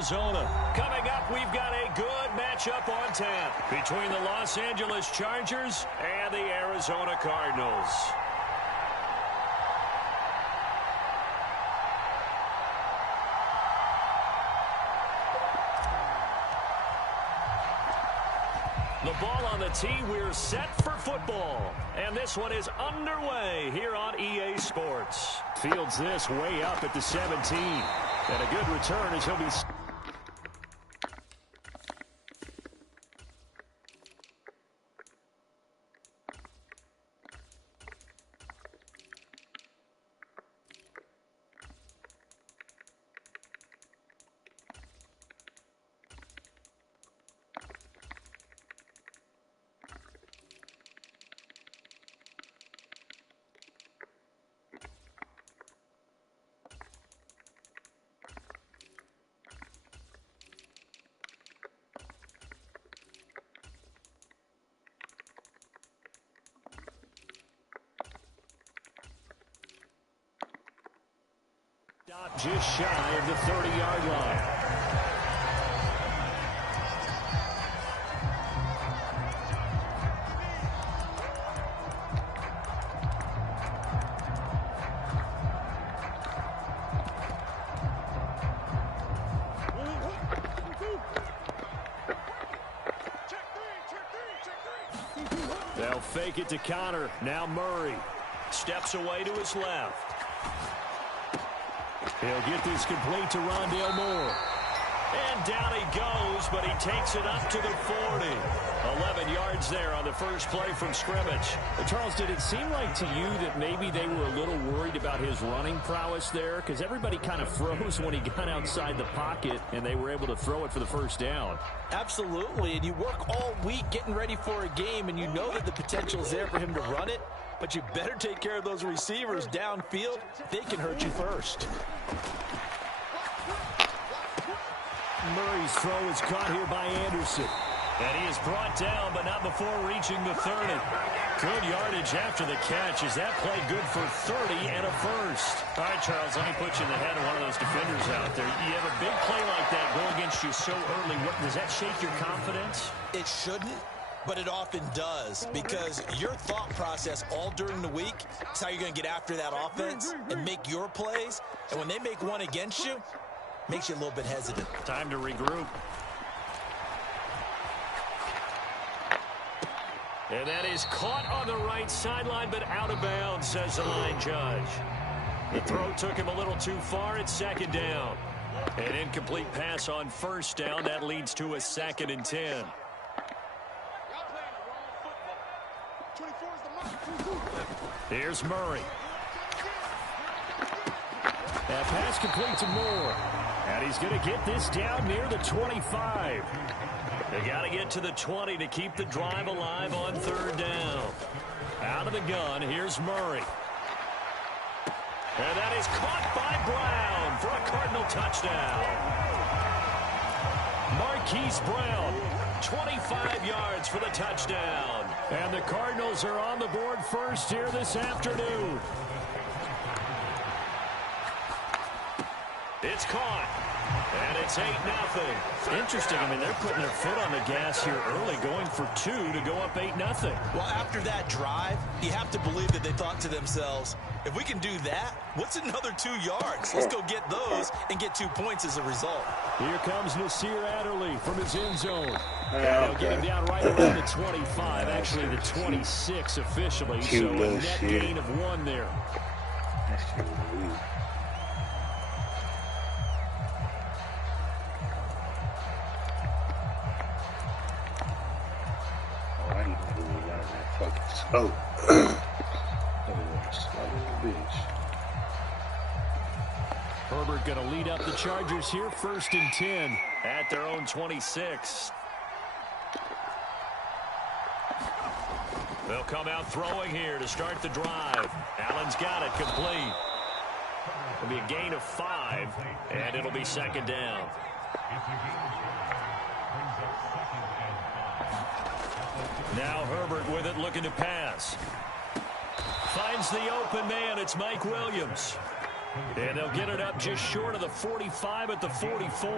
Arizona. Coming up, we've got a good matchup on tap between the Los Angeles Chargers and the Arizona Cardinals. The ball on the tee, we're set for football. And this one is underway here on EA Sports. Fields this way up at the 17. And a good return as he'll be... just shy of the 30-yard line. They'll fake it to Connor. Now Murray steps away to his left. He'll get this complete to Rondale Moore. And down he goes, but he takes it up to the 40. 11 yards there on the first play from scrimmage. Charles, did it seem like to you that maybe they were a little worried about his running prowess there? Because everybody kind of froze when he got outside the pocket, and they were able to throw it for the first down. Absolutely, and you work all week getting ready for a game, and you know that the potential is there for him to run it. But you better take care of those receivers downfield. They can hurt you first. Murray's throw is caught here by Anderson. And he is brought down, but not before reaching the 30. Good yardage after the catch. Is that play good for 30 and a first? All right, Charles, let me put you in the head of one of those defenders out there. You have a big play like that go against you so early. Does that shake your confidence? It shouldn't. But it often does, because your thought process all during the week is how you're going to get after that offense and make your plays. And when they make one against you, it makes you a little bit hesitant. Time to regroup. And that is caught on the right sideline, but out of bounds, says the line judge. The throw took him a little too far. It's second down. An incomplete pass on first down. That leads to a 2nd and 10. Here's Murray. That pass complete to Moore. And he's going to get this down near the 25. They got to get to the 20 to keep the drive alive on third down. Out of the gun, here's Murray. And that is caught by Brown for a Cardinal touchdown. Marquise Brown, 25 yards for the touchdown. And the Cardinals are on the board first here this afternoon. It's caught. And it's 8-0. Interesting. I mean, they're putting their foot on the gas here early, going for 2 to go up 8-0. Well, after that drive, you have to believe that they thought to themselves, if we can do that, what's another 2 yards? Let's go get those and get 2 points as a result. Here comes Nasir Adderley from his end zone. And they'll get him down right around the 25, actually the 26 officially. So a net gain of 1 there. Oh. Herbert going to lead up the Chargers here, 1st and 10 at their own 26. They'll come out throwing here to start the drive. Allen's got it complete. It'll be a gain of 5, and it'll be 2nd down. Now Herbert with it, looking to pass. Finds the open man. It's Mike Williams. And they'll get it up just short of the 45 at the 44.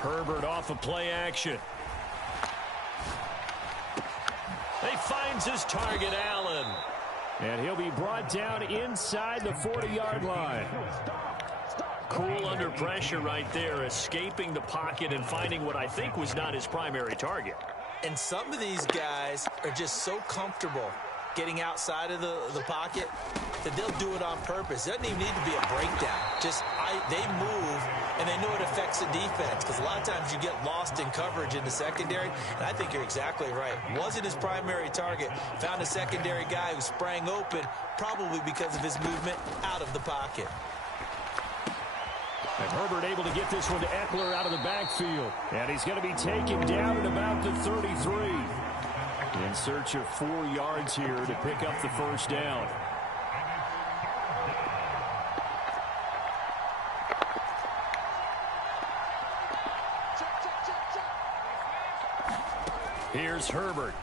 Herbert off of play action. He finds his target, Allen. And he'll be brought down inside the 40-yard line. Cool under pressure right there, escaping the pocket and finding what I think was not his primary target. And some of these guys are just so comfortable getting outside of the pocket that they'll do it on purpose. It doesn't even need to be a breakdown. They move, and they know it affects the defense, because a lot of times you get lost in coverage in the secondary, and I think you're exactly right. Wasn't his primary target. Found a secondary guy who sprang open, probably because of his movement out of the pocket. And Herbert able to get this one to Eckler out of the backfield. And he's going to be taken down at about the 33. In search of 4 yards here to pick up the first down. Here's Herbert.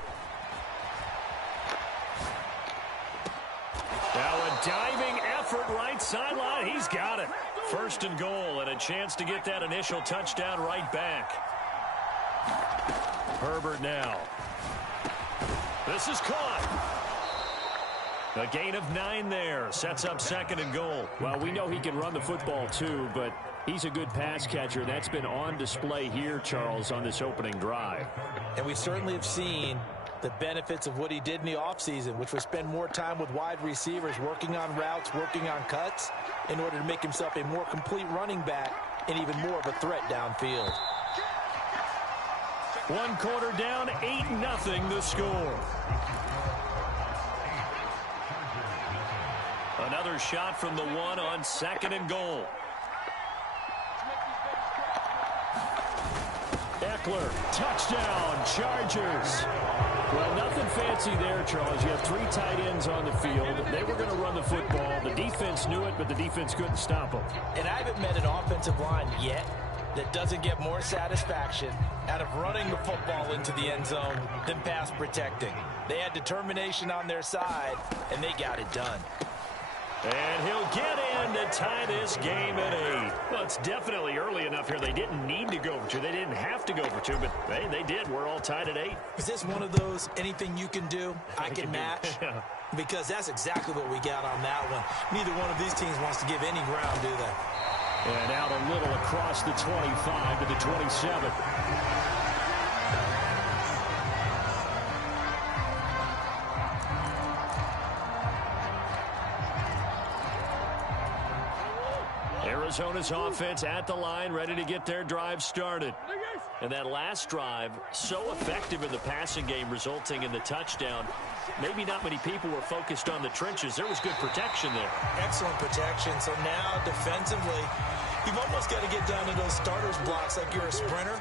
Now a diving effort right sideline. He's got it. First and goal, and a chance to get that initial touchdown right back. Herbert now. This is caught. A gain of 9 there. Sets up second and goal. Well, we know he can run the football too, but he's a good pass catcher. That's been on display here, Charles, on this opening drive. And we certainly have seen the benefits of what he did in the offseason, which was spend more time with wide receivers, working on routes, working on cuts, in order to make himself a more complete running back and even more of a threat downfield. 1 quarter down, 8-0 the score. Another shot from the 1 on second and goal. Eckler, touchdown, Chargers. Well, nothing fancy there, Charles. You have 3 tight ends on the field. They were going to run the football. The defense knew it, but the defense couldn't stop them. And I haven't met an offensive line yet that doesn't get more satisfaction out of running the football into the end zone than pass protecting. They had determination on their side, and they got it done. And he'll get in to tie this game at 8. Well, it's definitely early enough here. They didn't need to go for 2. They didn't have to go for 2, but they did. We're all tied at 8. Is this one of those anything you can do, I can match? Yeah. Because that's exactly what we got on that one. Neither one of these teams wants to give any ground, do they? And out a little across the 25 to the 27. Arizona's offense at the line, ready to get their drive started. And that last drive, so effective in the passing game, resulting in the touchdown. Maybe not many people were focused on the trenches. There was good protection there. Excellent protection. So now, defensively, you've almost got to get down to those starters blocks like you're a sprinter.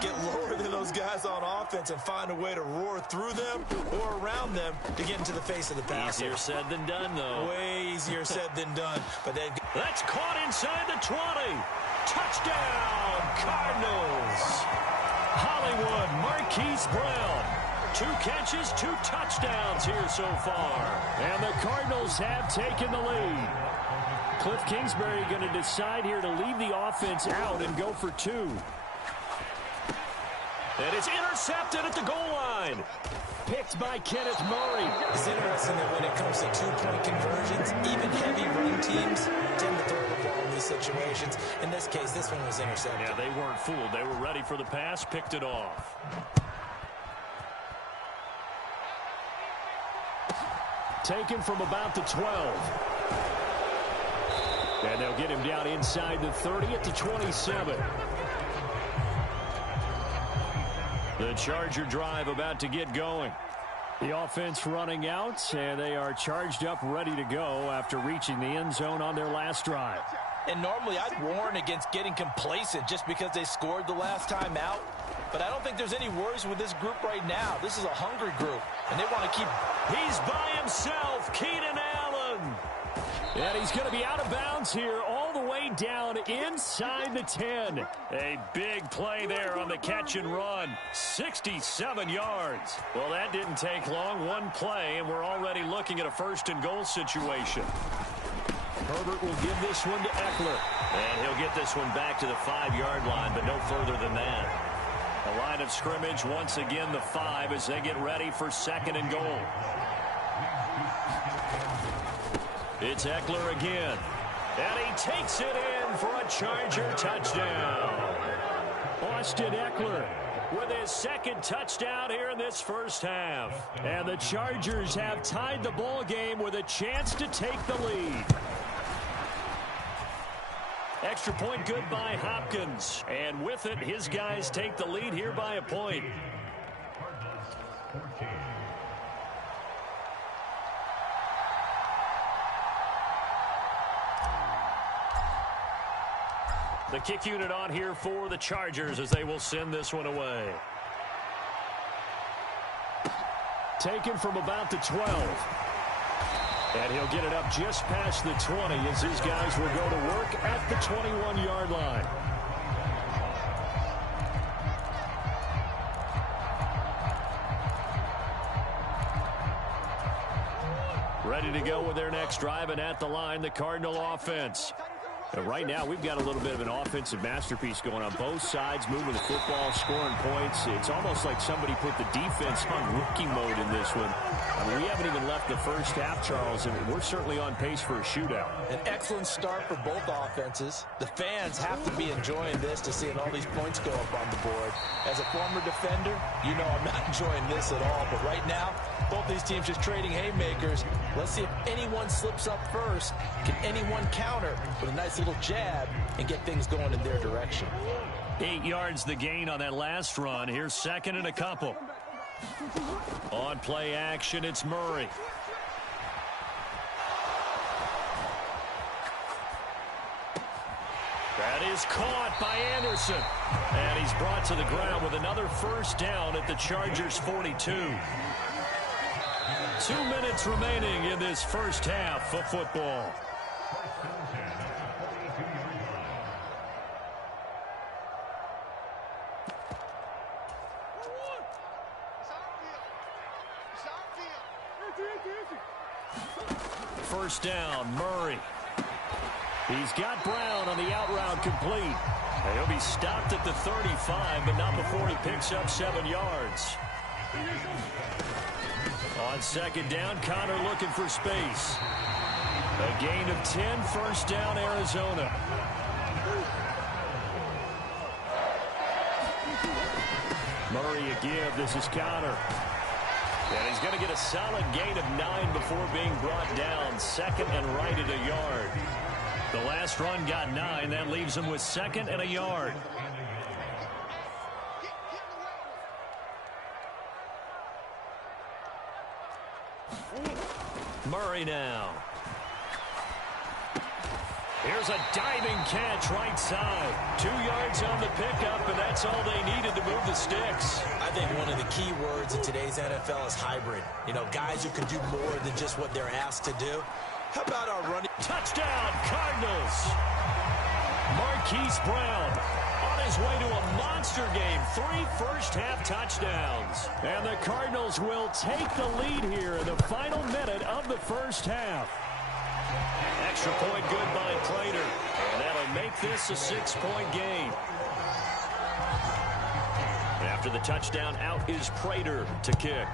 Get lower than those guys on offense and find a way to roar through them or around them to get into the face of the passer. Easier said than done, though. Way easier said than done. But that's caught inside the 20. Touchdown, Cardinals. Hollywood Marquise Brown. 2 catches, 2 touchdowns here so far. And the Cardinals have taken the lead. Cliff Kingsbury going to decide here to leave the offense out and go for 2. And it's intercepted at the goal line. Picked by Kenneth Murray. It's interesting that when it comes to 2-point conversions, even heavy run teams tend to throw the ball in these situations. In this case, this one was intercepted. Yeah, they weren't fooled. They were ready for the pass, picked it off. Taken from about the 12. And they'll get him down inside the 30 at the 27. The Charger drive about to get going. The offense running out, and they are charged up, ready to go after reaching the end zone on their last drive. And normally I'd warn against getting complacent just because they scored the last time out. But I don't think there's any worries with this group right now. This is a hungry group, and they want to keep. He's by himself, Keenan Allen. And he's going to be out of bounds here all the way second down inside the 10. A big play there on the catch and run. 67 yards. Well, that didn't take long. One play, and we're already looking at a first and goal situation. Herbert will give this one to Eckler. And he'll get this one back to the 5-yard line, but no further than that. A line of scrimmage, once again the 5 as they get ready for second and goal. It's Eckler again. And he takes it in for a Charger touchdown. Austin Eckler with his second touchdown here in this first half. And the Chargers have tied the ball game with a chance to take the lead. Extra point good by Hopkins. And with it, his guys take the lead here by a point. The kick unit on here for the Chargers as they will send this one away. Taken from about the 12. And he'll get it up just past the 20 as his guys will go to work at the 21-yard line. Ready to go with their next drive, and at the line, the Cardinal offense. And right now, we've got a little bit of an offensive masterpiece going on both sides, moving the football, scoring points. It's almost like somebody put the defense on rookie mode in this one. I mean, we haven't even left the first half, Charles, and we're certainly on pace for a shootout. An excellent start for both offenses. The fans have to be enjoying this to seeing all these points go up on the board. As a former defender, you know I'm not enjoying this at all. But right now, both these teams just trading haymakers. Let's see if anyone slips up first. Can anyone counter with a nice little jab and get things going in their direction? 8 yards the gain on that last run. Here's second and a couple. On play action, it's Murray. That is caught by Anderson. And he's brought to the ground with another first down at the Chargers' 42. 2 minutes remaining in this first half of football. First down, Murray. He's got Brown on the out route complete. And he'll be stopped at the 35, but not before he picks up 7 yards. On second down, Connor looking for space. A gain of 10, first down, Arizona. Murray a give. This is Connor. And he's going to get a solid gain of 9 before being brought down. Second and right at a yard. The last run got 9. That leaves him with second and a yard. Murray now. Here's a diving catch right side. 2 yards on the pickup, and that's all they needed to move the sticks. I think one of the key words in today's NFL is hybrid. You know, guys who can do more than just what they're asked to do. How about our running? Touchdown, Cardinals. Marquise Brown on his way to a monster game. 3 first-half touchdowns. And the Cardinals will take the lead here in the final minute of the first half. Extra point good by Prater. And that'll make this a 6-point game. After the touchdown, out is Prater to kick.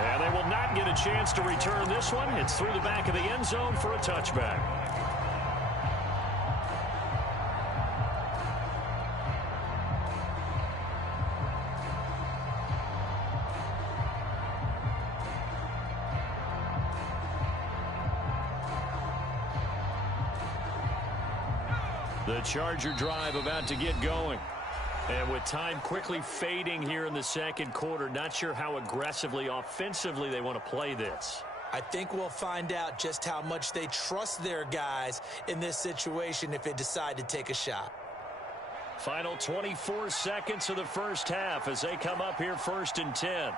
And they will not get a chance to return this one. It's through the back of the end zone for a touchback. The Charger drive about to get going. And with time quickly fading here in the second quarter, not sure how aggressively, offensively they want to play this. I think we'll find out just how much they trust their guys in this situation if they decide to take a shot. Final 24 seconds of the first half as they come up here 1st and 10.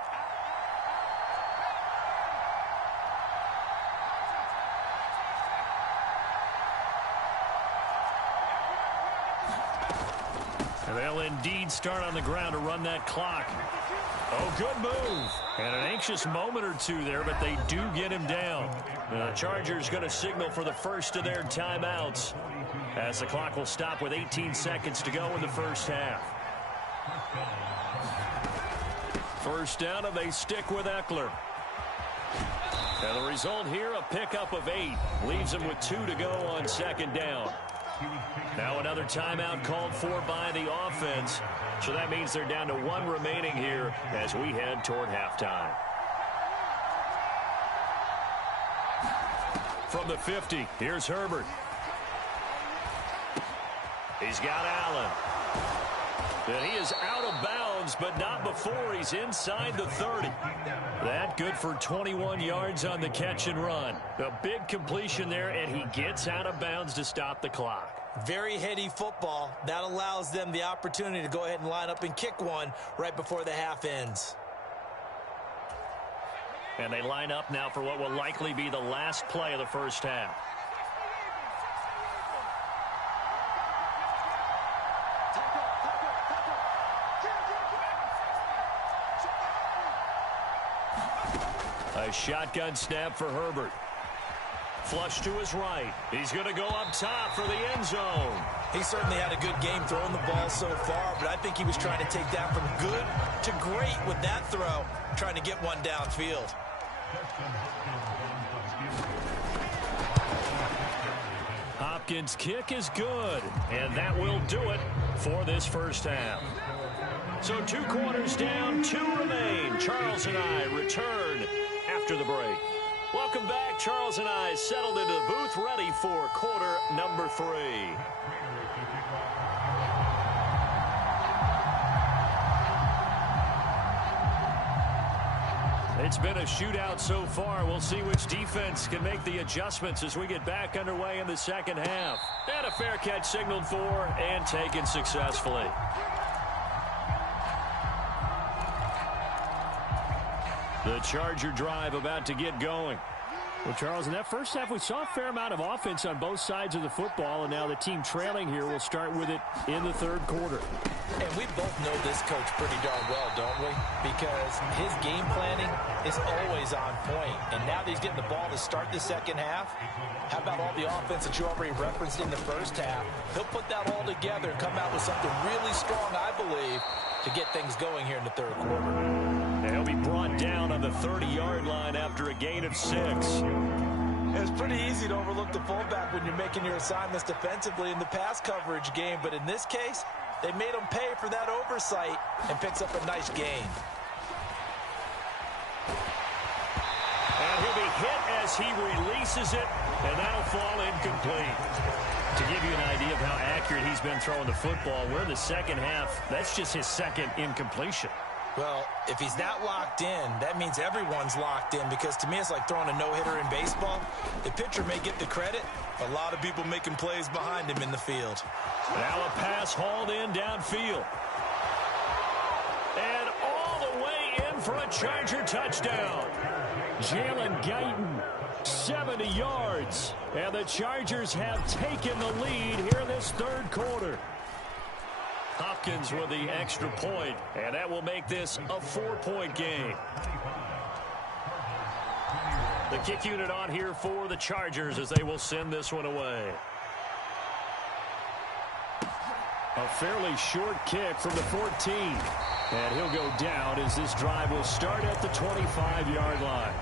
And they'll indeed start on the ground to run that clock. Oh, good move. And an anxious moment or two there, but they do get him down. The Chargers going to signal for the first of their timeouts, as the clock will stop with 18 seconds to go in the first half. First down, and they stick with Eckler. And the result here, a pickup of 8. Leaves them with 2 to go on second down. Now another timeout called for by the offense. So that means they're down to 1 remaining here as we head toward halftime. From the 50, here's Herbert. He's got Allen. And he is out of bounds, but not before he's inside the 30. That good for 21 yards on the catch and run. A big completion there, and he gets out of bounds to stop the clock. Very heady football. That allows them the opportunity to go ahead and line up and kick one right before the half ends. And they line up now for what will likely be the last play of the first half. A shotgun snap for Herbert. Flush to his right. He's going to go up top for the end zone. He certainly had a good game throwing the ball so far, but I think he was trying to take that from good to great with that throw, trying to get one downfield. Hopkins' kick is good, and that will do it for this first half. So 2 quarters down, 2 remain. Charles and I return after the break. Welcome back. Charles and I settled into the booth, ready for quarter number 3. It's been a shootout so far. We'll see which defense can make the adjustments as we get back underway in the second half. And a fair catch signaled for and taken successfully. The Charger drive about to get going. Well, Charles, in that first half, we saw a fair amount of offense on both sides of the football, and now the team trailing here will start with it in the third quarter. And we both know this coach pretty darn well, don't we? Because his game planning is always on point. And now that he's getting the ball to start the second half, how about all the offense that you already referenced in the first half? He'll put that all together and come out with something really strong, I believe, to get things going here in the third quarter. And he'll be brought down on the 30-yard line after a gain of 6. It's pretty easy to overlook the fullback when you're making your assignments defensively in the pass coverage game, but in this case, they made him pay for that oversight and picks up a nice gain. And he'll be hit as he releases it, and that'll fall incomplete. To give you an idea of how accurate he's been throwing the football, we're in the second half. That's just his second incompletion. Well, if he's not locked in, that means everyone's locked in, because to me it's like throwing a no-hitter in baseball. The pitcher may get the credit, a lot of people making plays behind him in the field. Now a pass hauled in downfield. And all the way in for a Charger touchdown. Jalen Guyton, 70 yards. And the Chargers have taken the lead here in this third quarter. Hopkins with the extra point, and that will make this a 4-point game. The kick unit on here for the Chargers as they will send this one away. A fairly short kick from the 14. And he'll go down as this drive will start at the 25-yard line.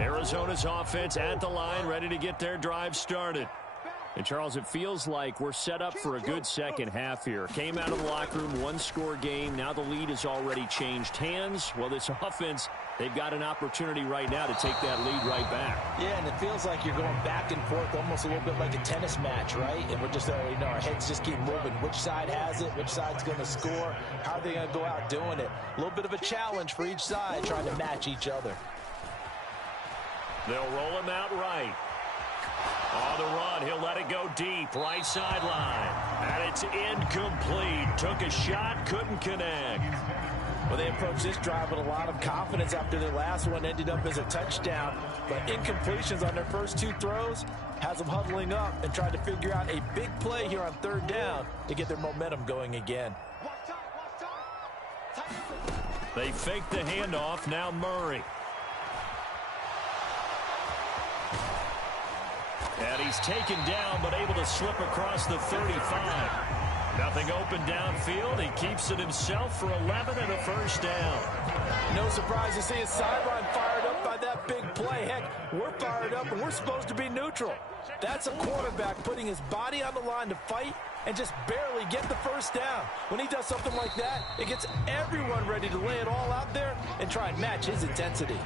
Arizona's offense at the line, ready to get their drive started. And, Charles, it feels like we're set up for a good second half here. Came out of the locker room, one-score game. Now the lead has already changed hands. Well, this offense, they've got an opportunity right now to take that lead right back. Yeah, and it feels like you're going back and forth almost a little bit like a tennis match, right? And we're just, our heads just keep moving. Which side has it? Which side's going to score? How are they going to go out doing it? A little bit of a challenge for each side trying to match each other. They'll roll him out right. On the run, he'll let it go deep, right sideline. And it's incomplete. Took a shot, couldn't connect. Well, they approached this drive with a lot of confidence after their last one ended up as a touchdown. But incompletions on their first 2 throws has them huddling up and trying to figure out a big play here on 3rd down to get their momentum going again. They fake the handoff. Now Murray. And he's taken down, but able to slip across the 35. Nothing open downfield. He keeps it himself for 11 and a first down. No surprise to see his sideline fired up by that big play. Heck, we're fired up, and we're supposed to be neutral. That's a quarterback putting his body on the line to fight and just barely get the first down. When he does something like that, it gets everyone ready to lay it all out there and try and match his intensity.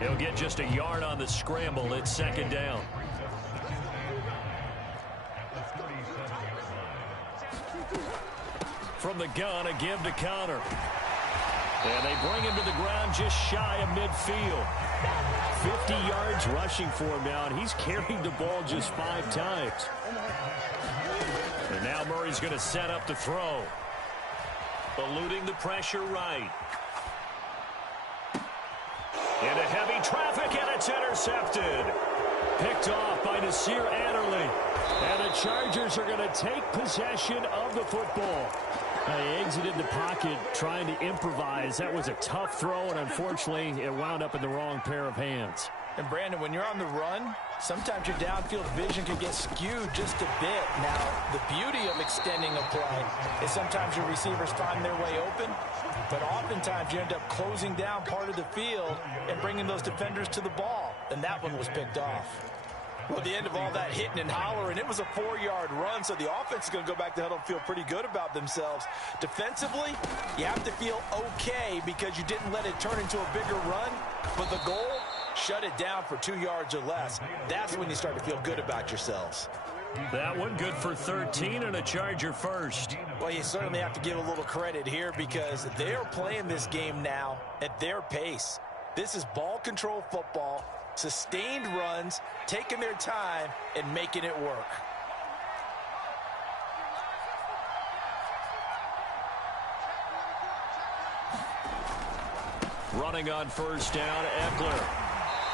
He'll get just a yard on the scramble. It's 2nd down. From the gun, a give to Connor. And they bring him to the ground just shy of midfield. 50 yards rushing for him now, and he's carried the ball just 5 times. And now Murray's going to set up the throw. Eluding the pressure right. Into heavy traffic, and it's intercepted. Picked off by Nasir Adderley. And the Chargers are going to take possession of the football. They exited the pocket trying to improvise. That was a tough throw, and unfortunately, it wound up in the wrong pair of hands. And, Brandon, when you're on the run, sometimes your downfield vision can get skewed just a bit. Now, the beauty of extending a play is sometimes your receivers find their way open, but oftentimes you end up closing down part of the field and bringing those defenders to the ball, and that one was picked off. Well, at the end of all that hitting and hollering, it was a 4-yard run, so the offense is going to go back to huddle and feel pretty good about themselves. Defensively, you have to feel okay because you didn't let it turn into a bigger run, but the goal, shut it down for 2 yards or less. That's when you start to feel good about yourselves. That one good for 13 and a Charger first. Well, you certainly have to give a little credit here because they're playing this game now at their pace. This is ball control football. Sustained runs, taking their time, and making it work. Running on first down, Eckler.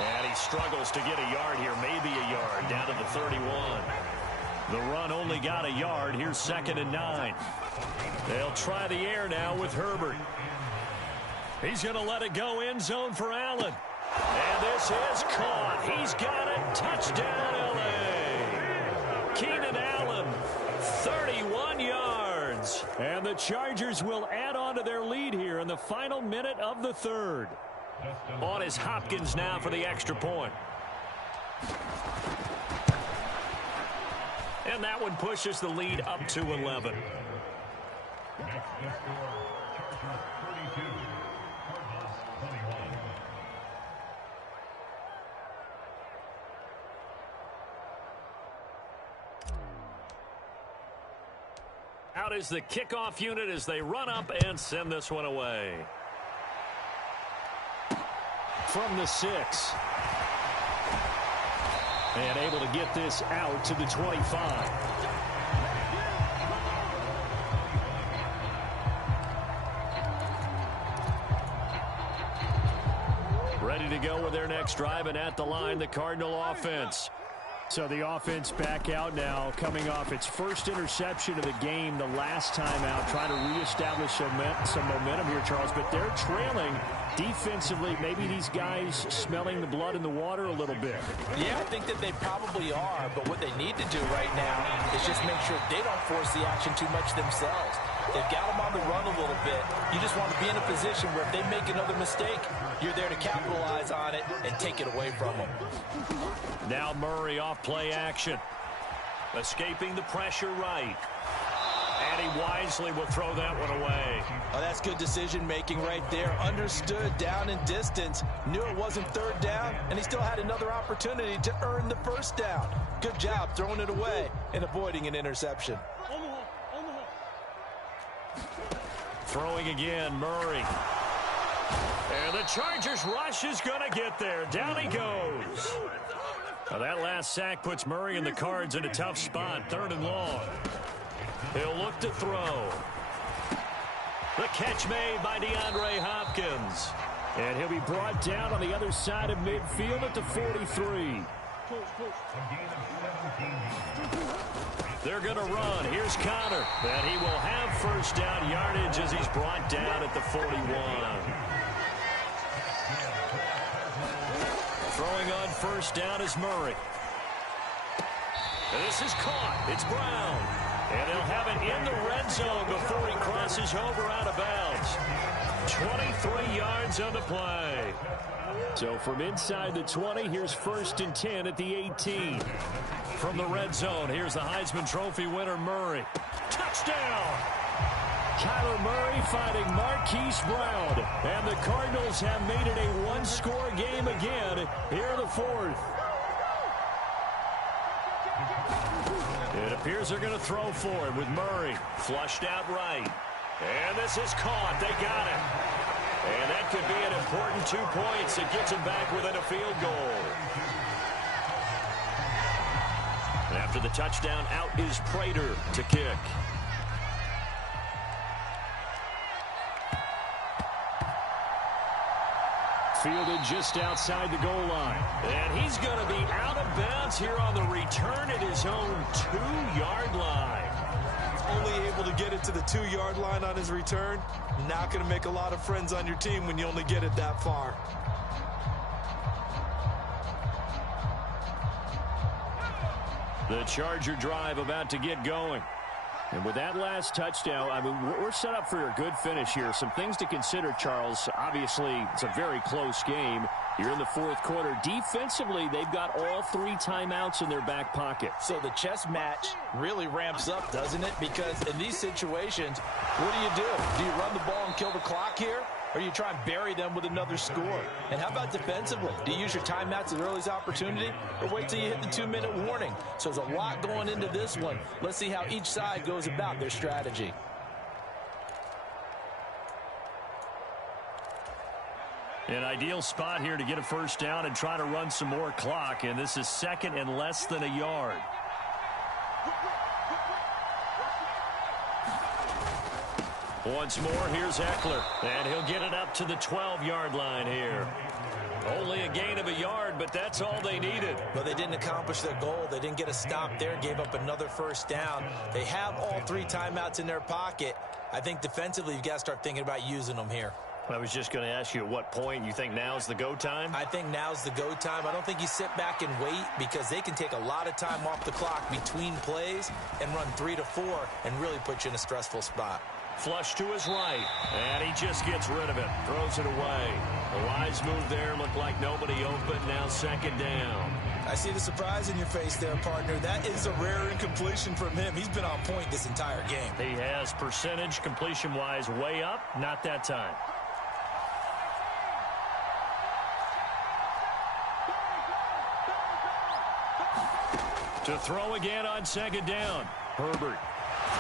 And he struggles to get a yard here, maybe a yard, down to the 31. The run only got a yard. Here's 2nd and 9. They'll try the air now with Herbert. He's going to let it go end zone for Allen. And this is caught. He's got it. Touchdown, L.A. Keenan Allen, 31 yards. And the Chargers will add on to their lead here in the final minute of the 3rd. On is Hopkins now for the extra point. And that one pushes the lead up to 11. Out is the kickoff unit as they run up and send this one away. From the 6. And able to get this out to the 25. Ready to go with their next drive, and at the line, the Cardinal offense. So the offense back out now, coming off its first interception of the game the last time out, trying to reestablish some momentum here, Charles. But they're trailing defensively. Maybe these guys smelling the blood in the water a little bit. Yeah, I think that they probably are. But what they need to do right now is just make sure they don't force the action too much themselves. They've got them on the run a little bit. You just want to be in a position where if they make another mistake, you're there to capitalize on it and take it away from them. Now Murray off play action. Escaping the pressure right. And he wisely will throw that one away. Oh, that's good decision-making right there. Understood down and distance. Knew it wasn't 3rd down, and he still had another opportunity to earn the first down. Good job throwing it away and avoiding an interception. Throwing again, Murray. And the Chargers rush is going to get there. Down he goes. Now that last sack puts Murray and the Cards in a tough spot. 3rd and long. He'll look to throw. The catch made by DeAndre Hopkins. And he'll be brought down on the other side of midfield at the 43. They're going to run. Here's Connor. And he will have first down yardage as he's brought down at the 41. Throwing on first down is Murray. And this is caught. It's Brown. And they'll have it in the red zone before he crosses over out of bounds. 23 yards on the play. So from inside the 20, here's first and 10 at the 18. From the red zone, here's the Heisman Trophy winner, Murray. Touchdown! Kyler Murray finding Marquise Brown. And the Cardinals have made it a one-score game again here in the fourth. It appears they're going to throw for it with Murray. Flushed out right. And this is caught. They got it. And that could be an important 2 points. It gets them back within a field goal. And after the touchdown, out is Prater to kick. Fielded just outside the goal line. And he's going to be out of bounds here on the return at his own 2-yard line. Only able to get it to the 2-yard line on his return. Not going to make a lot of friends on your team when you only get it that far. The Charger drive about to get going. And with that last touchdown, I mean, we're set up for a good finish here. Some things to consider, Charles. Obviously, it's a very close game. You're in the fourth quarter. Defensively, they've got all 3 timeouts in their back pocket. So the chess match really ramps up, doesn't it? Because in these situations, what do? Do you run the ball and kill the clock here? Or you try and bury them with another score? And how about defensively? Do you use your timeouts at earliest opportunity? Or wait till you hit the 2-minute warning? So there's a lot going into this one. Let's see how each side goes about their strategy. An ideal spot here to get a first down and try to run some more clock. And this is second and less than a yard. Once more, here's Eckler. And he'll get it up to the 12-yard line here. Only a gain of a yard, but that's all they needed. But they didn't accomplish their goal. They didn't get a stop there, gave up another first down. They have all 3 timeouts in their pocket. I think defensively, you've got to start thinking about using them here. I was just going to ask you at what point you think now's the go time? I think now's the go time. I don't think you sit back and wait because they can take a lot of time off the clock between plays and run 3 to 4 and really put you in a stressful spot. Flush to his right, and he just gets rid of it, throws it away. The wise move there, looked like nobody open, now second down. I see the surprise in your face there, partner. That is a rare incompletion from him. He's been on point this entire game. He has percentage completion-wise way up, not that time. To throw again on second down. Herbert.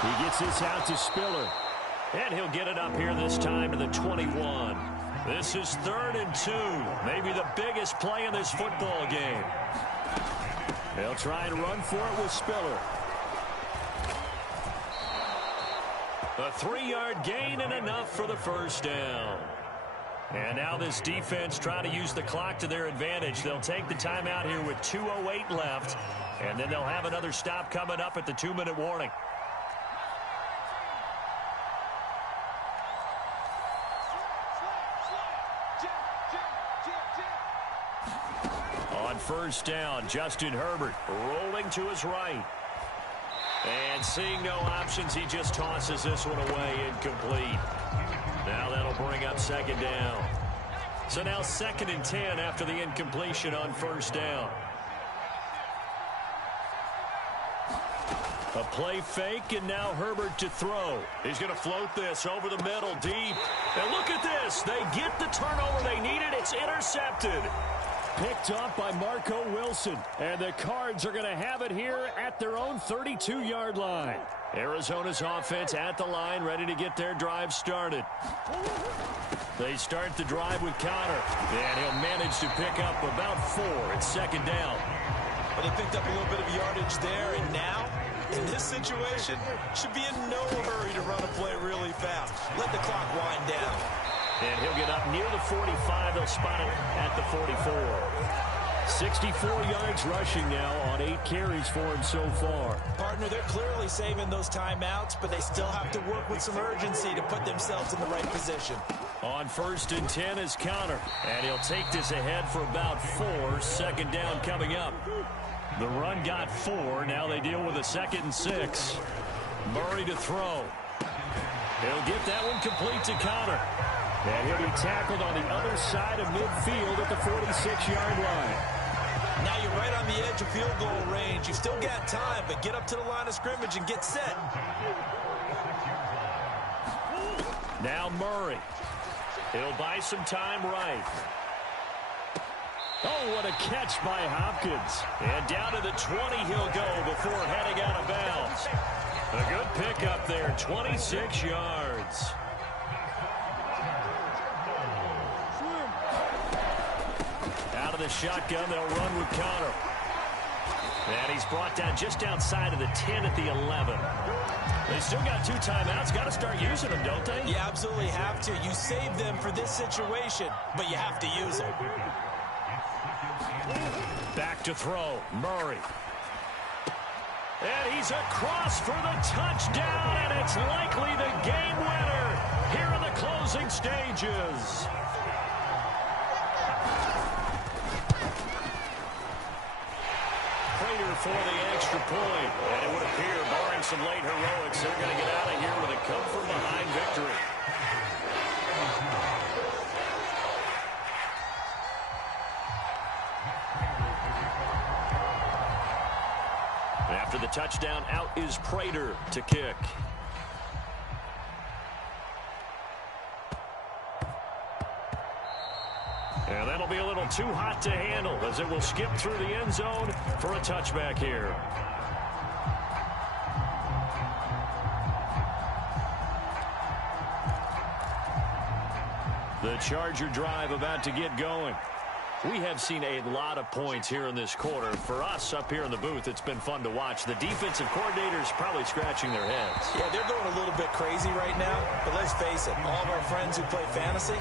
He gets this out to Spiller. And he'll get it up here this time to the 21. This is 3rd and 2. Maybe the biggest play in this football game. They'll try and run for it with Spiller. A 3-yard gain and enough for the first down. And now this defense trying to use the clock to their advantage. They'll take the timeout here with 2:08 left. And then they'll have another stop coming up at the 2-minute warning. On first down, Justin Herbert rolling to his right. And seeing no options, he just tosses this one away, incomplete. Now that'll bring up second down. So now 2nd and 10 after the incompletion on first down. A play fake, and now Herbert to throw. He's going to float this over the middle, deep. And look at this. They get the turnover they needed. It's intercepted. Picked off by Marco Wilson. And the Cards are going to have it here at their own 32-yard line. Arizona's offense at the line, ready to get their drive started. They start the drive with Connor. And he'll manage to pick up about 4 at second down. But they picked up a little bit of yardage there, and now In this situation, should be in no hurry to run a play really fast. Let the clock wind down. And he'll get up near the 45. They'll spot it at the 44. 64 yards rushing now on 8 carries for him so far. Partner, they're clearly saving those timeouts, but they still have to work with some urgency to put themselves in the right position. On 1st and 10 is Conner. And he'll take this ahead for about 4. Second down coming up. The run got 4. Now they deal with a 2nd and 6. Murray to throw. He'll get that one complete to Conner. And he'll be tackled on the other side of midfield at the 46-yard line. Now you're right on the edge of field goal range. You've still got time, but get up to the line of scrimmage and get set. Now Murray. He'll buy some time right. Oh, what a catch by Hopkins. And down to the 20 he'll go before heading out of bounds. A good pickup there, 26 yards. Out of the shotgun, they'll run with Conner. And he's brought down just outside of the 10 at the 11. They still got 2 timeouts. Got to start using them, don't they? You absolutely have to. You save them for this situation, but you have to use them. Back to throw. Murray. And he's across for the touchdown, and it's likely the game winner here in the closing stages. Prater for the extra point. And it would appear, barring some late heroics, they're going to get out of here with a come-from-behind victory. After the touchdown, out is Prater to kick. And that'll be a little too hot to handle as it will skip through the end zone for a touchback here. The Charger drive about to get going. We have seen a lot of points here in this quarter. For us up here in the booth, it's been fun to watch. The defensive coordinators probably scratching their heads. Yeah, they're going a little bit crazy right now. But let's face it, all of our friends who play fantasy,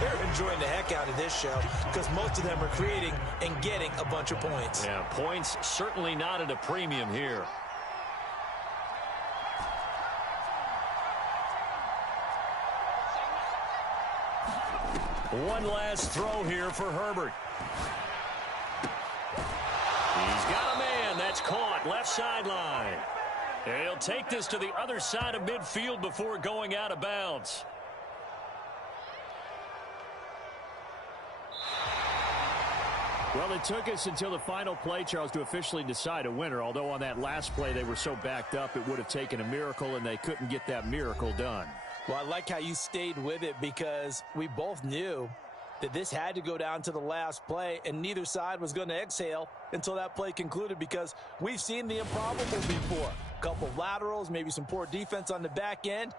they're enjoying the heck out of this show because most of them are creating and getting a bunch of points. Yeah, points certainly not at a premium here. One last throw here for Herbert. He's got a man. That's caught. Left sideline. And he'll take this to the other side of midfield before going out of bounds. Well, it took us until the final play, Charles, to officially decide a winner. Although on that last play they were so backed up, it would have taken a miracle, and they couldn't get that miracle done. Well, I like how you stayed with it because we both knew that this had to go down to the last play, and neither side was going to exhale until that play concluded because we've seen the improbable before. A couple of laterals, maybe some poor defense on the back end.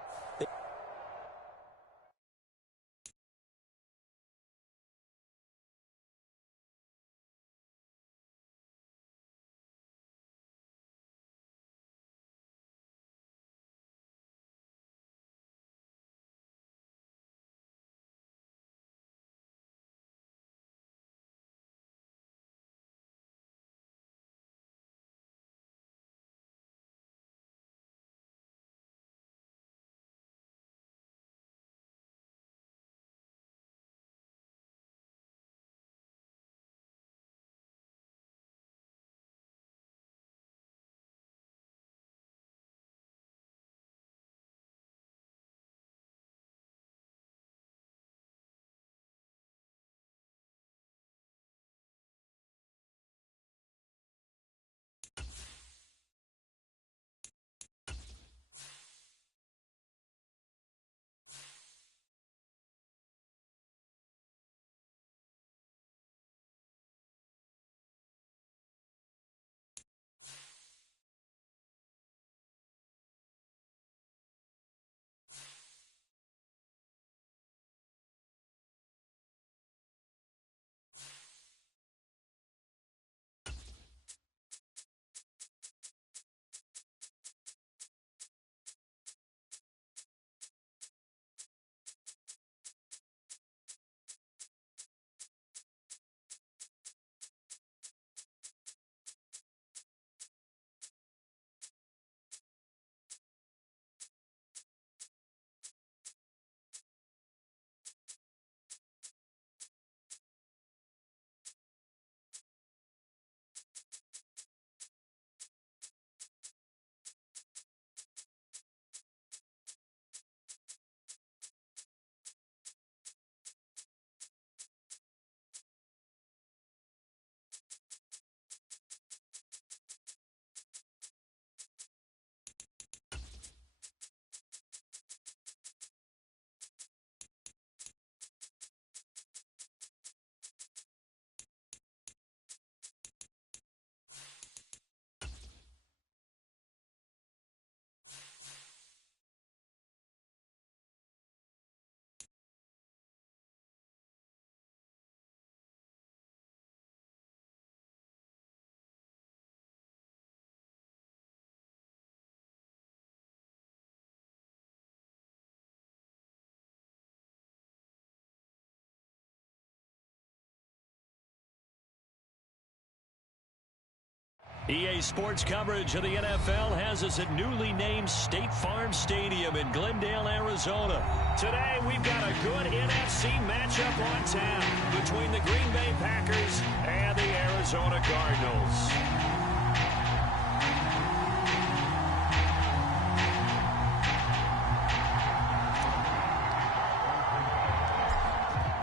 EA Sports coverage of the NFL has us at newly named State Farm Stadium in Glendale, Arizona. Today, we've got a good NFC matchup on tap between the Green Bay Packers and the Arizona Cardinals.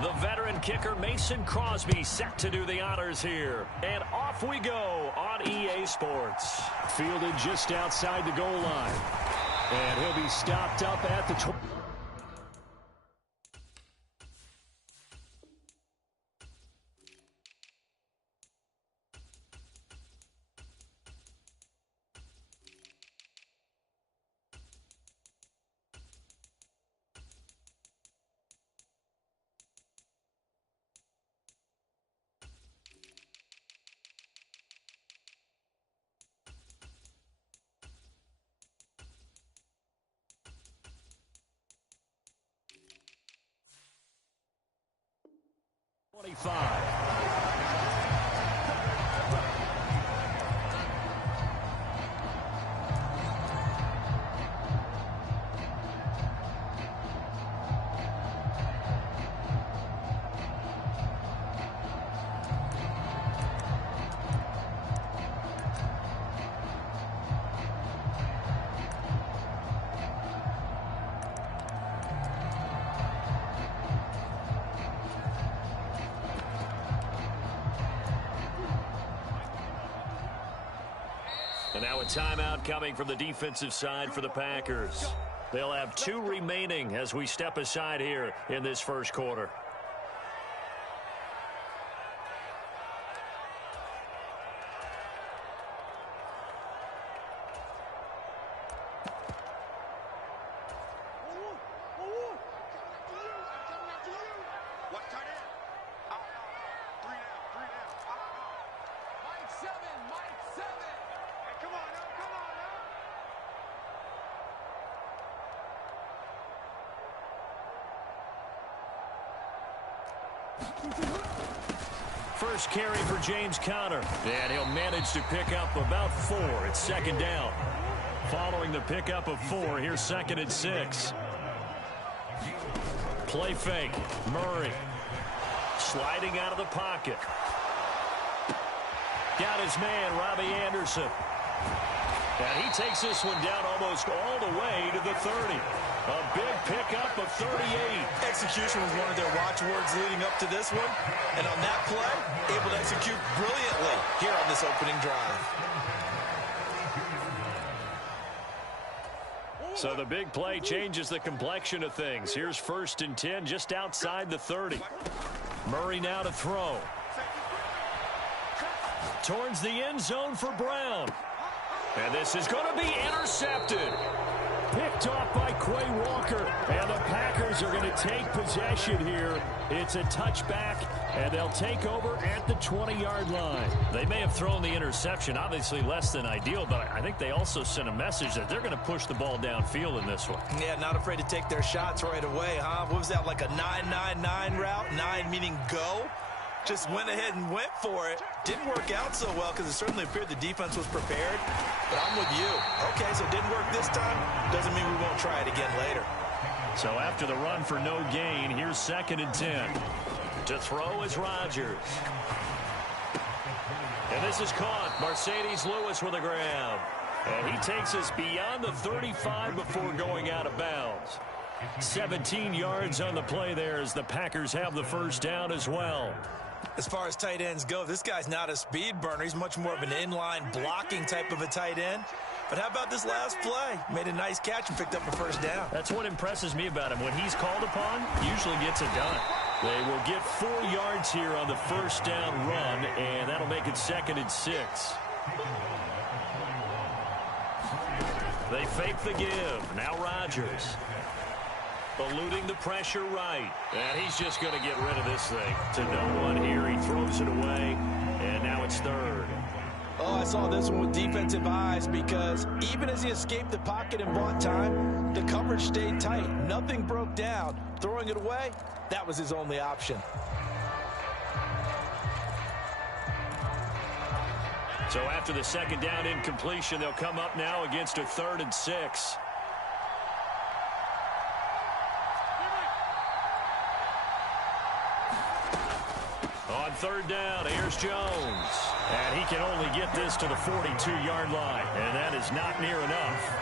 The veteran kicker Mason Crosby set to do the honors here. And off we go on EA Sports. Fielded just outside the goal line. And he'll be stopped up at the 20. And now a timeout coming from the defensive side for the Packers. They'll have 2 remaining as we step aside here in this first quarter. First carry for James Conner, and he'll manage to pick up about 4. It's second down. Following the pickup of 4, here's 2nd and 6. Play fake. Murray sliding out of the pocket. Got his man, Robbie Anderson. And he takes this one down almost all the way to the 30. A big pickup of 38. Execution was one of their watchwords leading up to this one. And on that play, able to execute brilliantly here on this opening drive. So the big play changes the complexion of things. Here's 1st and 10 just outside the 30. Murray now to throw. Towards the end zone for Brown. And this is going to be intercepted. Picked off by Quay Walker. And the Packers are going to take possession here. It's a touchback, and they'll take over at the 20-yard line. They may have thrown the interception, obviously less than ideal, but I think they also sent a message that they're going to push the ball downfield in this one. Yeah, not afraid to take their shots right away, huh? What was that, like a 9-9-9 route? 9 meaning go? Just went ahead and went for it. Didn't work out so well because it certainly appeared the defense was prepared. But I'm with you. Okay, so it didn't work this time. Doesn't mean we won't try it again later. So after the run for no gain, here's 2nd and 10. To throw is Rodgers. And this is caught. Mercedes Lewis with a grab. And he takes us beyond the 35 before going out of bounds. 17 yards on the play there as the Packers have the first down as well. As far as tight ends go, this guy's not a speed burner. He's much more of an inline blocking type of a tight end. But how about this last play? Made a nice catch and picked up a first down. That's what impresses me about him. When he's called upon, usually gets it done. They will get 4 yards here on the first down run, and that'll make it 2nd and 6. They fake the give. Now Rodgers. Eluding the pressure right. And he's just going to get rid of this thing. To no one here. He throws it away. And now it's 3rd. Oh, I saw this one with defensive eyes because even as he escaped the pocket and bought time, the coverage stayed tight. Nothing broke down. Throwing it away, that was his only option. So after the second down incompletion, they'll come up now against a 3rd and 6. On 3rd down, here's Jones. And he can only get this to the 42-yard line. And that is not near enough.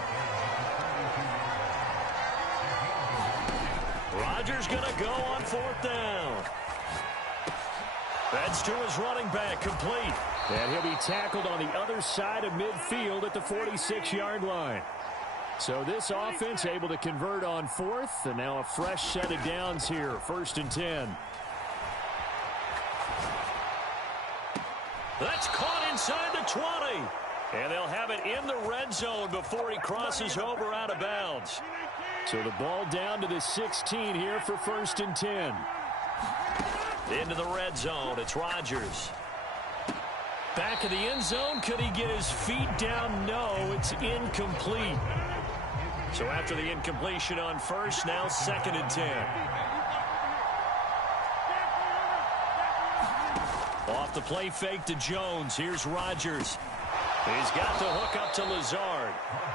Rodgers going to go on 4th down. That's to his running back, complete. And he'll be tackled on the other side of midfield at the 46-yard line. So this offense able to convert on 4th, and now a fresh set of downs here, 1st and 10. That's caught inside the 20. And they'll have it in the red zone before he crosses over out of bounds. So the ball down to the 16 here for 1st and 10. Into the red zone, it's Rodgers. Back of the end zone, could he get his feet down? No, it's incomplete. So after the incompletion on 1st, now 2nd and 10. Off the play fake to Jones. Here's Rodgers. He's got the hook up to Lazard.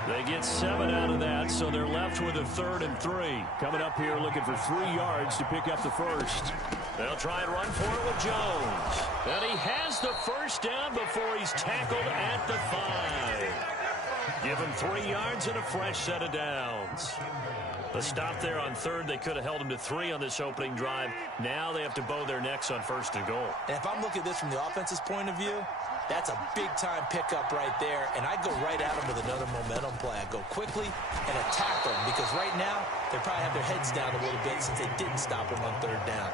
They get 7 out of that, so they're left with a 3rd and 3. Coming up here looking for 3 yards to pick up the 1st. They'll try and run for it with Jones. And he has the 1st down before he's tackled at the 5. Give him 3 yards and a fresh set of downs. The stop there on 3rd, they could have held him to 3 on this opening drive. Now they have to bow their necks on 1st and goal. And if I'm looking at this from the offense's point of view, that's a big-time pickup right there, and I go right at them with another momentum play. I go quickly and attack them because right now they probably have their heads down a little bit since they didn't stop him on 3rd down.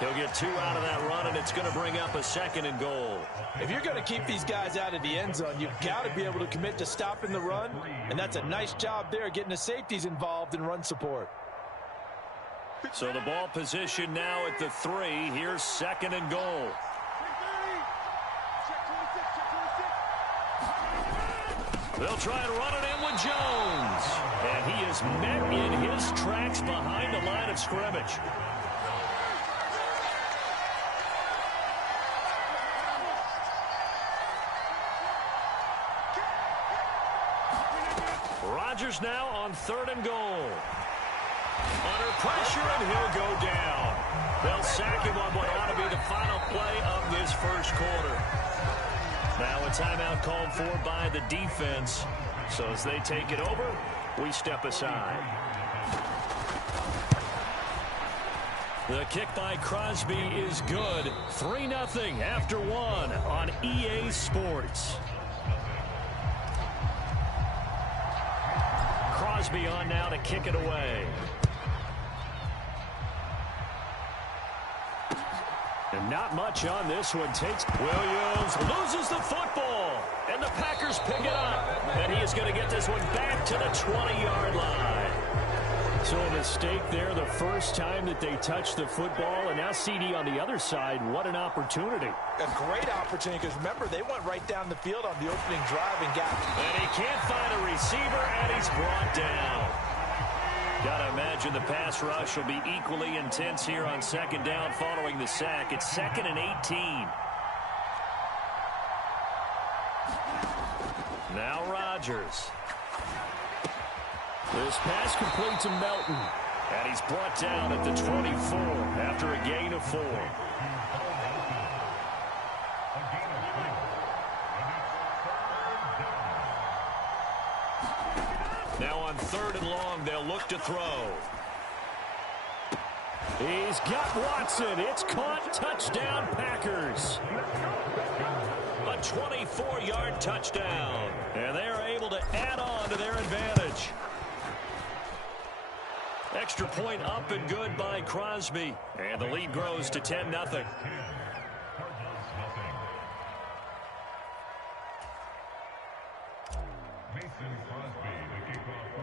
He'll get 2 out of that run, and it's going to bring up a 2nd and goal. If you're going to keep these guys out of the end zone, you've got to be able to commit to stopping the run, and that's a nice job there getting the safeties involved in run support. So the ball position now at the 3. Here's 2nd and goal. They'll try and run it in with Jones. And he is met in his tracks behind the line of scrimmage. Rodgers now on 3rd and goal. Under pressure, and he'll go down. They'll sack him on what ought to be the final play of this 1st quarter. Now a timeout called for by the defense. So as they take it over, we step aside. The kick by Crosby is good. 3-0 after 1 on EA Sports. Crosby on now to kick it away. And not much on this one. Takes Williams, loses the football, and the Packers pick it up. And he is going to get this one back to the 20-yard line. So a mistake there the first time that they touched the football, and now CD on the other side. What an opportunity. A great opportunity because, remember, they went right down the field on the opening drive and got... And he can't find a receiver, and he's brought down. Got to imagine the pass rush will be equally intense here on 2nd down following the sack. It's 2nd and 18. Now Rodgers. This pass complete to Melton. And he's brought down at the 24 after a gain of 4. Now on 3rd and long, they'll look to throw. He's got Watson. It's caught. Touchdown, Packers. A 24-yard touchdown. And they are able to add on to their advantage. Extra point up and good by Crosby. And the lead grows to 10-0.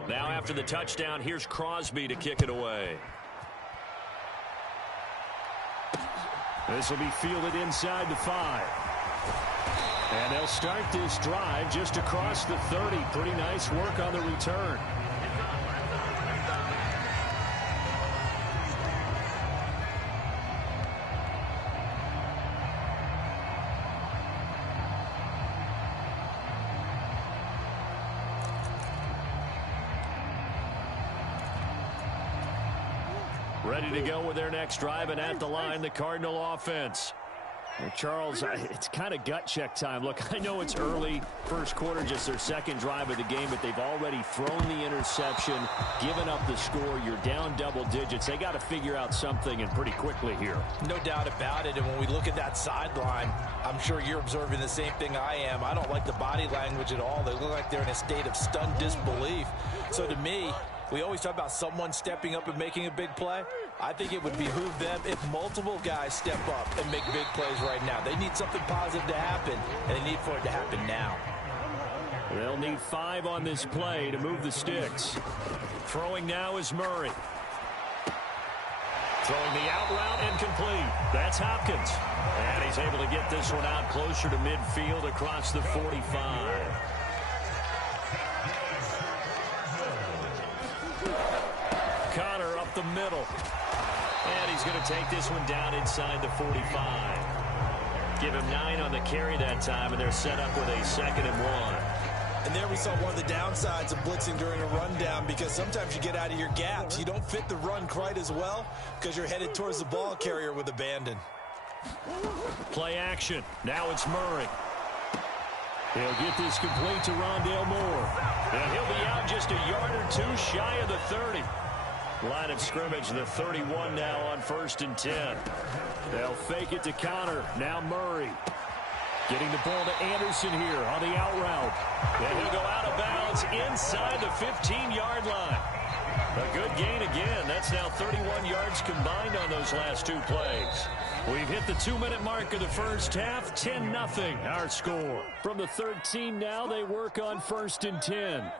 Now after the touchdown, here's Crosby to kick it away. This will be fielded inside the 5. And they'll start this drive just across the 30. Pretty nice work on the return. Ready to go with their next drive, and at the line, the Cardinal offense. Well, Charles, it's kind of gut check time. Look, I know it's early, first quarter, just their second drive of the game, but they've already thrown the interception, given up the score. You're down double digits. They got to figure out something, and pretty quickly here. No doubt about it, and when we look at that sideline, I'm sure you're observing the same thing I am. I don't like the body language at all. They look like they're in a state of stunned disbelief. So to me, we always talk about someone stepping up and making a big play. I think it would behoove them if multiple guys step up and make big plays right now. They need something positive to happen, and they need for it to happen now. They'll need 5 on this play to move the sticks. Throwing now is Murray. Throwing the out route and complete. That's Hopkins. And he's able to get this one out closer to midfield across the 45. Connor up the middle. And he's going to take this one down inside the 45. Give him 9 on the carry that time, and they're set up with a 2nd and 1. And there we saw one of the downsides of blitzing during a rundown, because sometimes you get out of your gaps. You don't fit the run quite as well because you're headed towards the ball carrier with abandon. Play action. Now it's Murray. He'll get this complete to Rondale Moore. And he'll be out just a yard or 2 shy of the 30. Line of scrimmage, the 31 now on 1st and 10. They'll fake it to Connor. Now Murray. Getting the ball to Anderson here on the out route. And he'll go out of bounds inside the 15-yard line. A good gain again. That's now 31 yards combined on those last 2 plays. We've hit the 2-minute mark of the first half. 10-0 our score. From the 13 now, they work on 1st and 10.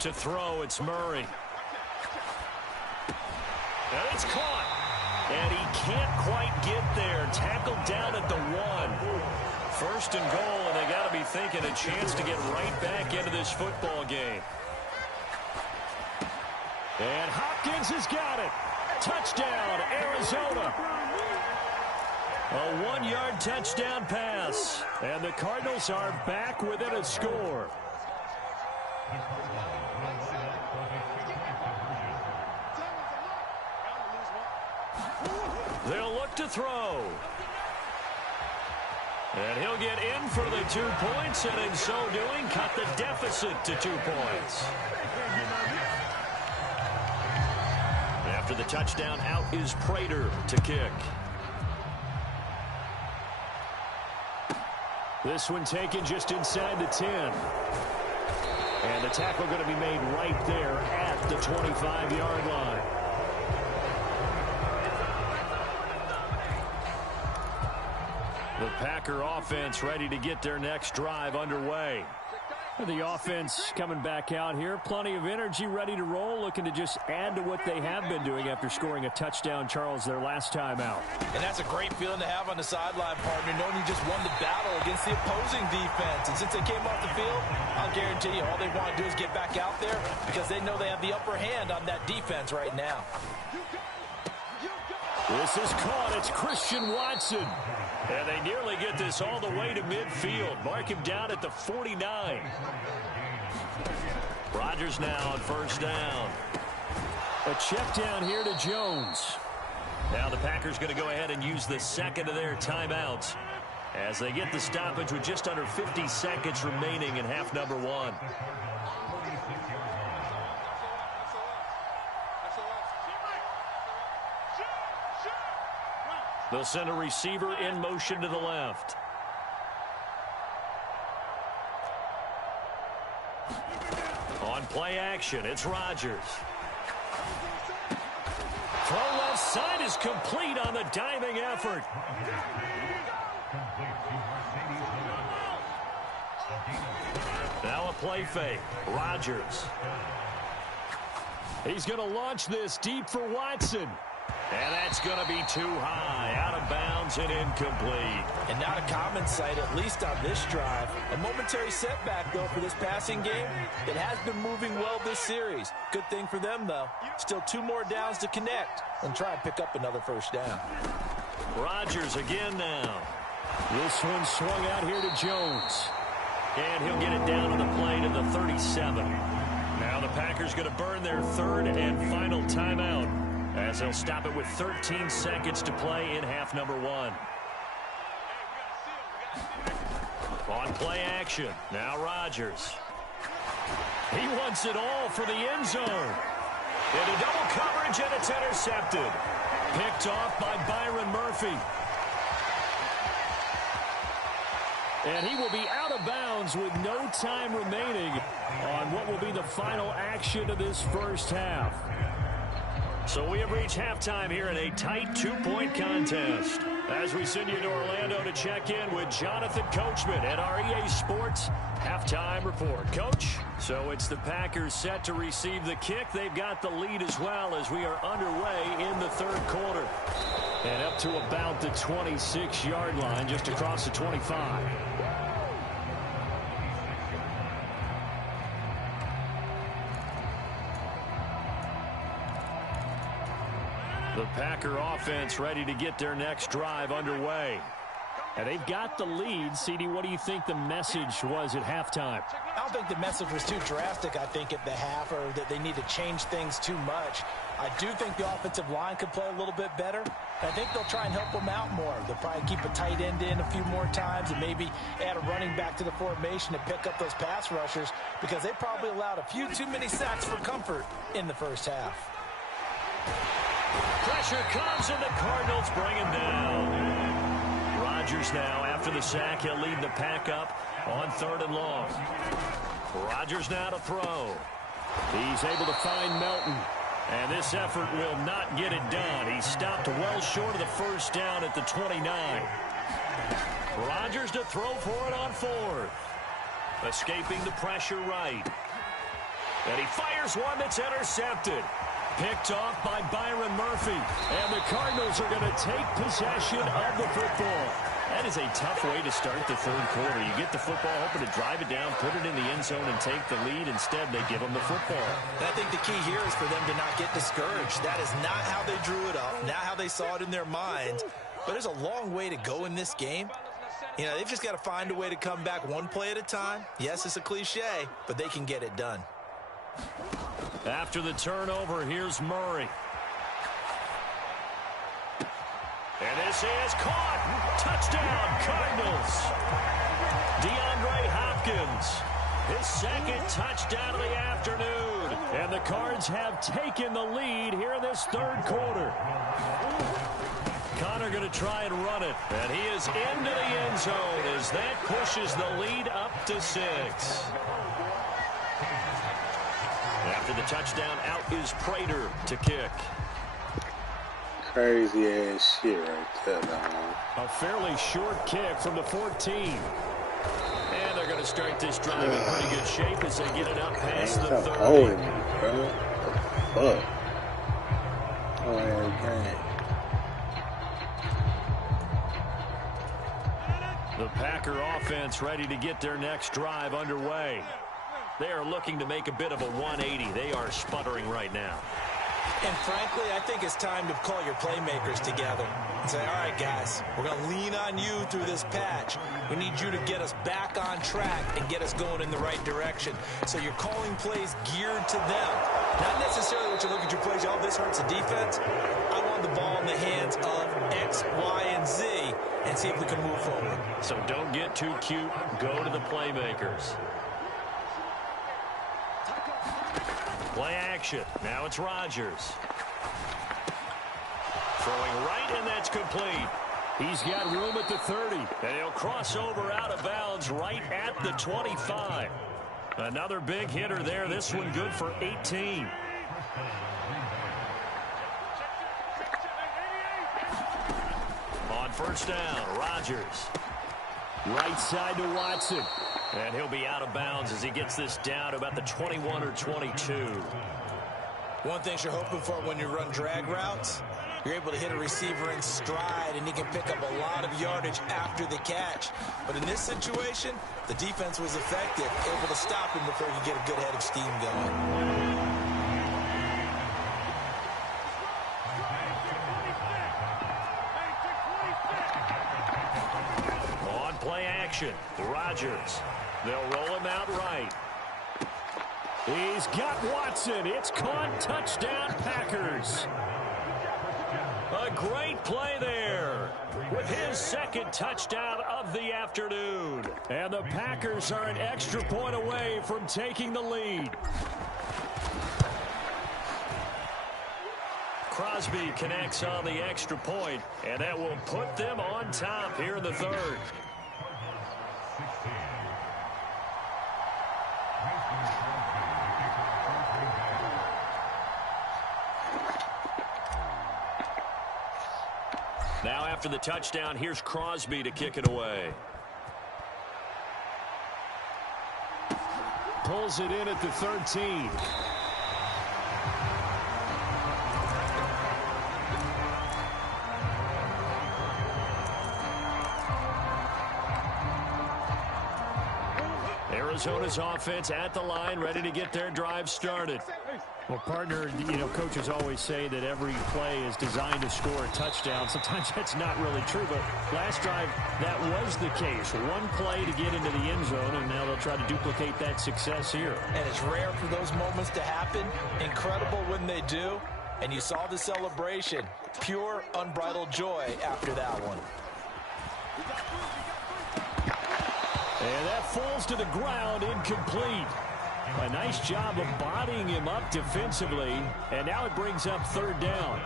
To throw, it's Murray. And it's caught. And he can't quite get there. Tackled down at the 1. 1st and goal, and they got to be thinking a chance to get right back into this football game. And Hopkins has got it. Touchdown, Arizona. A 1-yard touchdown pass. And the Cardinals are back within a score. They'll look to throw. And he'll get in for the 2 points, and in so doing, cut the deficit to 2 points. After the touchdown, out is Prater to kick. This one taken just inside the 10. And the tackle going to be made right there at the 25-yard line. The Packer offense ready to get their next drive underway. The offense coming back out here. Plenty of energy, ready to roll, looking to just add to what they have been doing after scoring a touchdown, Charles, their last time out. And that's a great feeling to have on the sideline, partner, knowing you just won the battle against the opposing defense. And since they came off the field, I'll guarantee you all they want to do is get back out there because they know they have the upper hand on that defense right now. This is caught. It's Christian Watson. And they nearly get this all the way to midfield. Mark him down at the 49. Rodgers now on 1st down. A check down here to Jones. Now the Packers going to go ahead and use the 2nd of their timeouts as they get the stoppage with just under 50 seconds remaining in half number 1. They'll send a receiver in motion to the left. On play action, it's Rodgers. Throw left side is complete on the diving effort. Now a play fake. Rodgers. He's going to launch this deep for Watson. And that's going to be too high, out of bounds and incomplete. And not a common sight, at least on this drive. A momentary setback, though, for this passing game that has been moving well this series. Good thing for them, though. Still 2 more downs to connect and try and pick up another 1st down. Rodgers again now. This one swung out here to Jones. And he'll get it down on the play to the 37. Now the Packers going to burn their third and final timeout as they'll stop it with 13 seconds to play in half number 1. On play action, now Rodgers. He wants it all for the end zone. Into double coverage, and it's intercepted. Picked off by Byron Murphy. And he will be out of bounds with no time remaining on what will be the final action of this first half. So we have reached halftime here in a tight 2-point contest. As we send you to Orlando to check in with Jonathan Coachman at our EA Sports Halftime Report. Coach, so it's the Packers set to receive the kick. They've got the lead as well as we are underway in the third quarter. And up to about the 26-yard line, just across the 25. The Packer offense ready to get their next drive underway. And they've got the lead. CD, what do you think the message was at halftime? I don't think the message was too drastic, I think, at the half, or that they need to change things too much. I do think the offensive line could play a little bit better. I think they'll try and help them out more. They'll probably keep a tight end in a few more times and maybe add a running back to the formation to pick up those pass rushers, because they probably allowed a few too many sacks for comfort in the first half. Pressure comes, and the Cardinals bring him down. Rodgers now, after the sack, he'll lead the pack up on 3rd and long. Rodgers now to throw. He's able to find Melton. And this effort will not get it done. He's stopped well short of the first down at the 29. Rodgers to throw for it on 4th. Escaping the pressure right. And he fires one that's intercepted. Picked off by Byron Murphy. And the Cardinals are going to take possession of the football. That is a tough way to start the third quarter. You get the football, hoping to drive it down, put it in the end zone, and take the lead. Instead, they give them the football. And I think the key here is for them to not get discouraged. That is not how they drew it up, not how they saw it in their minds. But there's a long way to go in this game. You know, they've just got to find a way to come back one play at a time. Yes, it's a cliche, but they can get it done. After the turnover, here's Murray. And this is caught. Touchdown, Cardinals. DeAndre Hopkins, his second touchdown of the afternoon. And the Cards have taken the lead here in this third quarter. Connor going to try and run it. And he is into the end zone as that pushes the lead up to 6. After the touchdown, out is Prater to kick. Crazy ass shit right there, dog. A fairly short kick from the 14. And they're going to start this drive in pretty good shape as they get it up past the 30. Holding me, bro. What the fuck? Oh, okay. The Packer offense ready to get their next drive underway. They are looking to make a bit of a 180. They are sputtering right now. And frankly, I think it's time to call your playmakers together and say, all right, guys, we're going to lean on you through this patch. We need you to get us back on track and get us going in the right direction. So you're calling plays geared to them. Not necessarily what you look at your plays, oh, this hurts the defense. I want the ball in the hands of X, Y, and Z and see if we can move forward. So don't get too cute. Go to the playmakers. Play action. Now it's Rodgers. Throwing right, and that's complete. He's got room at the 30, and he'll cross over out of bounds right at the 25. Another big hitter there. This one good for 18. On first down, Rodgers. Right side to Watson. And he'll be out of bounds as he gets this down to about the 21 or 22. One thing you're hoping for when you run drag routes, you're able to hit a receiver in stride, and he can pick up a lot of yardage after the catch. But in this situation, the defense was effective, able to stop him before he could get a good head of steam going. Rodgers. They'll roll him out right. He's got Watson. It's caught. Touchdown, Packers. A great play there with his second touchdown of the afternoon. And the Packers are an extra point away from taking the lead. Crosby connects on the extra point, and that will put them on top here in the third. Now after the touchdown, here's Crosby to kick it away. Pulls it in at the 13. Arizona's offense at the line, ready to get their drive started. Well, partner, coaches always say that every play is designed to score a touchdown. Sometimes that's not really true, but last drive, that was the case. One play to get into the end zone, and now they'll try to duplicate that success here. And it's rare for those moments to happen. Incredible when they do. And you saw the celebration. Pure, unbridled joy after that one. And that falls to the ground, incomplete. A nice job of bodying him up defensively, and now it brings up third down.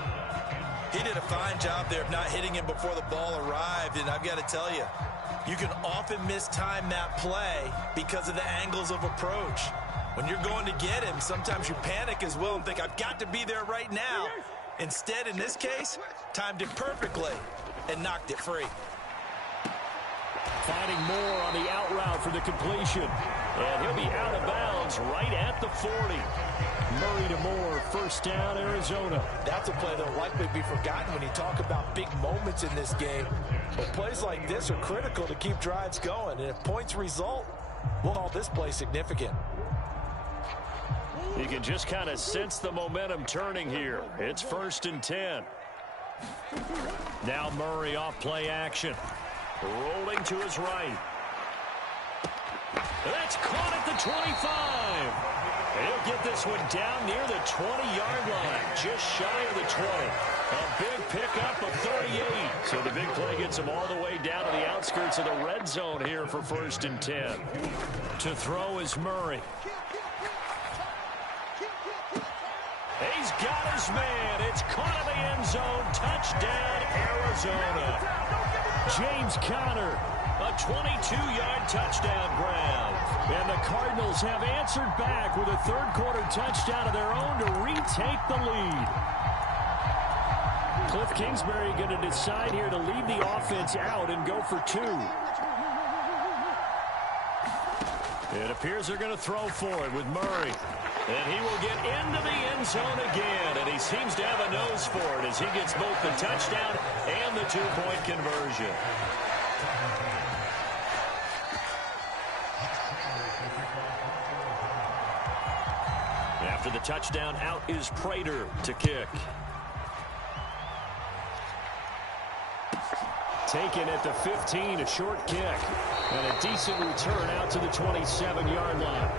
He did a fine job there of not hitting him before the ball arrived, and I've got to tell you, you can often mistime that play because of the angles of approach. When you're going to get him, sometimes you panic as well and think, I've got to be there right now. Instead, in this case, timed it perfectly and knocked it free. Finding Moore on the out route for the completion. And he'll be out of bounds right at the 40. Murray to Moore, first down, Arizona. That's a play that will likely be forgotten when you talk about big moments in this game. But plays like this are critical to keep drives going. And if points result, we'll call this play significant. You can just kind of sense the momentum turning here. It's 1st and 10. Now Murray off play action. Rolling to his right. That's caught at the 25. He'll get this one down near the 20-yard line, just shy of the 20. A big pickup of 38. So the big play gets him all the way down to the outskirts of the red zone here for 1st and 10. To throw is Murray. He's got his man. It's caught in the end zone. Touchdown, Arizona. James Conner, a 22-yard touchdown grab. And the Cardinals have answered back with a third-quarter touchdown of their own to retake the lead. Cliff Kingsbury going to decide here to leave the offense out and go for two. It appears they're going to throw for it with Murray. And he will get into the end zone again. And he seems to have a nose for it as he gets both the touchdown and the two-point conversion. After the touchdown, out is Prater to kick. Taken at the 15, a short kick. And a decent return out to the 27-yard line.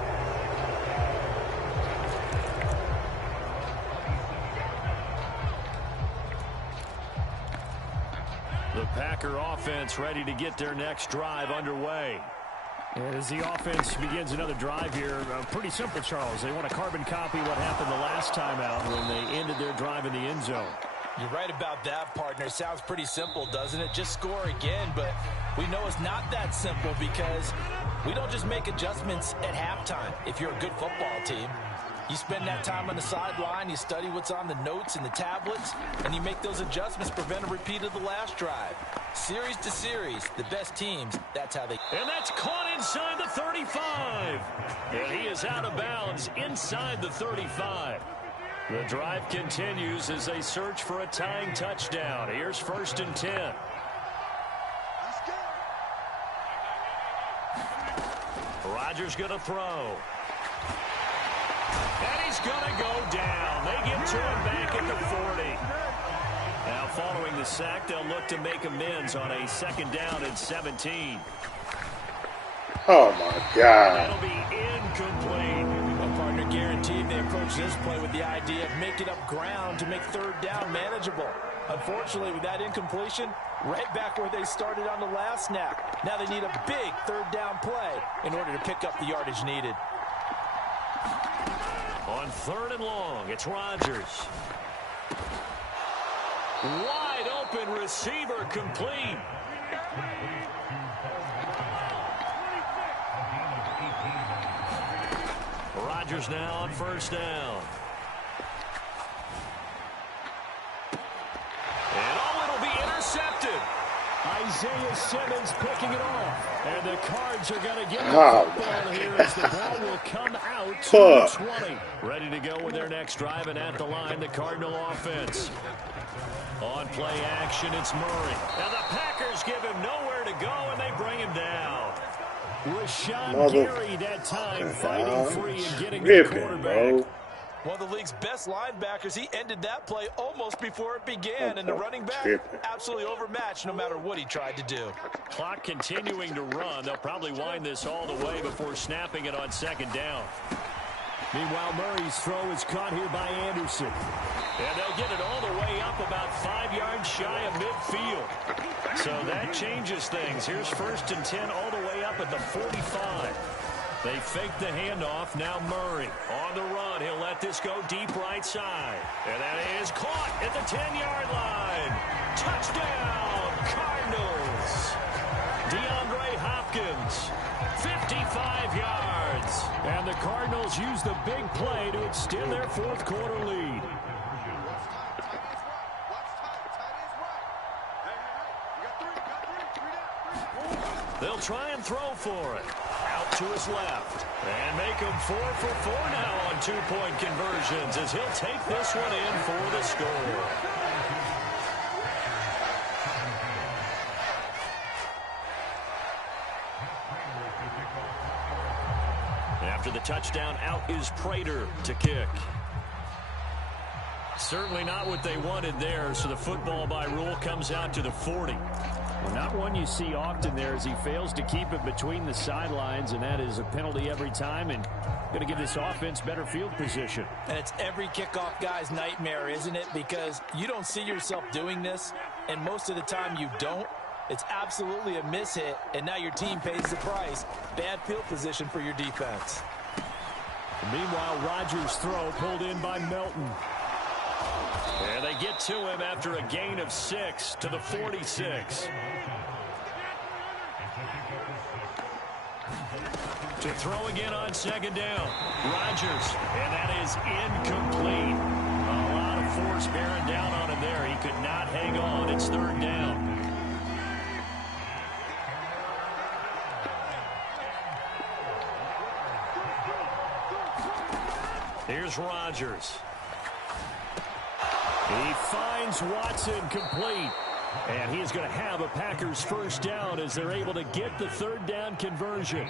The Packer offense ready to get their next drive underway. As the offense begins another drive here, pretty simple, Charles. They want to carbon copy what happened the last time out when they ended their drive in the end zone. You're right about that, partner. Sounds pretty simple, doesn't it? Just score again, but we know it's not that simple because we don't just make adjustments at halftime if you're a good football team. You spend that time on the sideline, you study what's on the notes and the tablets, and you make those adjustments, prevent a repeat of the last drive. Series to series, the best teams, that's how they... And that's caught inside the 35. And he is out of bounds inside the 35. The drive continues as they search for a tying touchdown. Here's 1st and 10. Rodgers going to throw. And he's going to go down. They get to him back at the 40. Now following the sack, they'll look to make amends on a 2nd down and 17. Oh, my God. That'll be incomplete. Well, partner, this play with the idea of making up ground to make third down manageable. Unfortunately, with that incompletion, right back where they started on the last snap. Now they need a big third down play in order to pick up the yardage needed. On 3rd and long, it's Rodgers. Wide open receiver, complete. Rodgers now on 1st down. And it'll be intercepted. Isaiah Simmons picking it off. And the Cards are going to get the football here as the ball will come out to the 20. Ready to go with their next drive, and at the line, the Cardinal offense. On play action, it's Murray. Now the Packers give him nowhere to go, and they bring him down. Rashawn Gary that time fighting free and getting the quarterback. One of the league's best linebackers, he ended that play almost before it began, and the running back absolutely overmatched no matter what he tried to do. Clock continuing to run. They'll probably wind this all the way before snapping it on 2nd down. Meanwhile, Murray's throw is caught here by Anderson. And they'll get it all the way up about 5 yards shy of midfield. So that changes things. Here's 1st and 10 all the way up at the 45. They fake the handoff. Now Murray on the run. He'll let this go deep right side. And that is caught at the 10-yard line. Touchdown, Cardinals. DeAndre Hopkins, 55 yards. And the Cardinals use the big play to extend their 4th quarter lead. They'll try and throw for it. Out to his left. And make him 4 for 4 now on 2-point conversions as he'll take this one in for the score. After the touchdown, out is Prater to kick. Certainly not what they wanted there, so the football by rule comes out to the 40. Well, not one you see often there as he fails to keep it between the sidelines, and that is a penalty every time and going to give this offense better field position. And it's every kickoff guy's nightmare, isn't it? Because you don't see yourself doing this, and most of the time you don't. It's absolutely a mishit, and now your team pays the price. Bad field position for your defense. Meanwhile, Rodgers' throw pulled in by Melton. And they get to him after a gain of 6 to the 46. To throw again on 2nd down. Rodgers, and that is incomplete. A lot of force bearing down on him there. He could not hang on. It's 3rd down. Here's Rodgers. He finds Watson complete. And he is going to have a Packers 1st down as they're able to get the 3rd down conversion.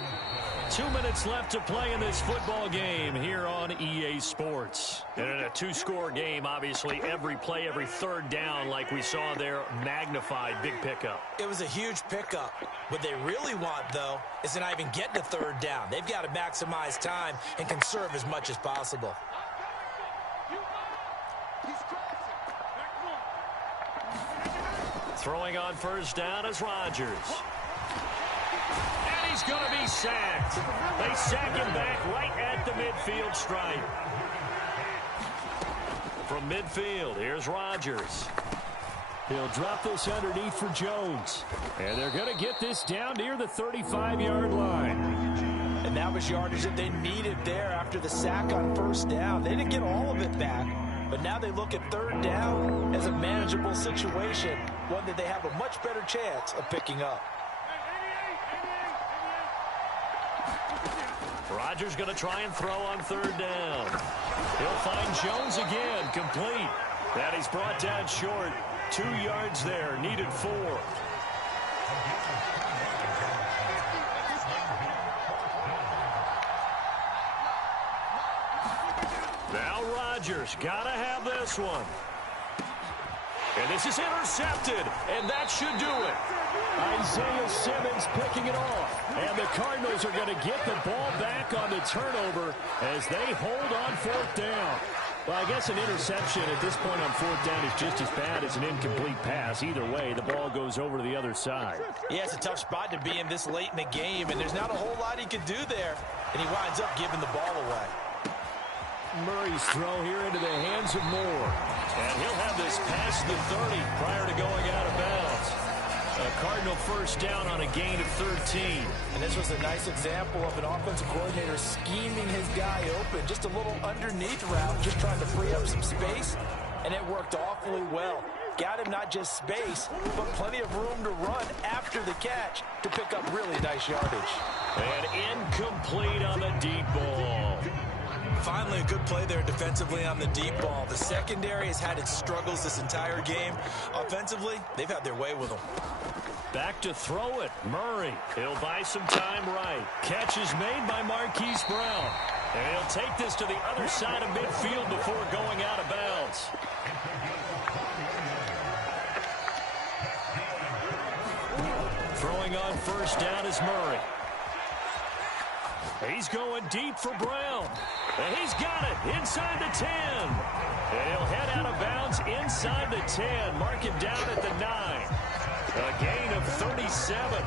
2 minutes left to play in this football game here on EA Sports. And in a 2-score game, obviously, every play, every 3rd down, like we saw there, magnified, big pickup. It was a huge pickup. What they really want, though, is to not even get to 3rd down. They've got to maximize time and conserve as much as possible. Throwing on 1st down is Rodgers. And he's going to be sacked. They sack him back right at the midfield stripe. From midfield, here's Rodgers. He'll drop this underneath for Jones. And they're going to get this down near the 35-yard line. And that was yardage that they needed there after the sack on 1st down. They didn't get all of it back. But now they look at 3rd down as a manageable situation, one that they have a much better chance of picking up. Rodgers going to try and throw on 3rd down. He'll find Jones again, complete. That he's brought down short. 2 yards there, needed 4. Now Rodgers got to have this one. And this is intercepted, and that should do it. Isaiah Simmons picking it off. And the Cardinals are going to get the ball back on the turnover as they hold on fourth down. Well, I guess an interception at this point on fourth down is just as bad as an incomplete pass. Either way, the ball goes over to the other side. Yeah, it's a tough spot to be in this late in the game, and there's not a whole lot he can do there. And he winds up giving the ball away. Murray's throw here into the hands of Moore. And he'll have this past the 30 prior to going out of bounds. A Cardinal first down on a gain of 13. And this was a nice example of an offensive coordinator scheming his guy open. Just a little underneath route, just trying to free up some space. And it worked awfully well. Got him not just space, but plenty of room to run after the catch to pick up really nice yardage. And incomplete on the deep ball. Finally, a good play there defensively on the deep ball. The secondary has had its struggles this entire game. Offensively, they've had their way with them. Back to throw it. Murray. He'll buy some time right. Catch is made by Marquise Brown. And he'll take this to the other side of midfield before going out of bounds. Throwing on first down is Murray. He's going deep for Brown. And he's got it inside the 10. And he'll head out of bounds inside the 10. Mark him down at the 9. A gain of 37.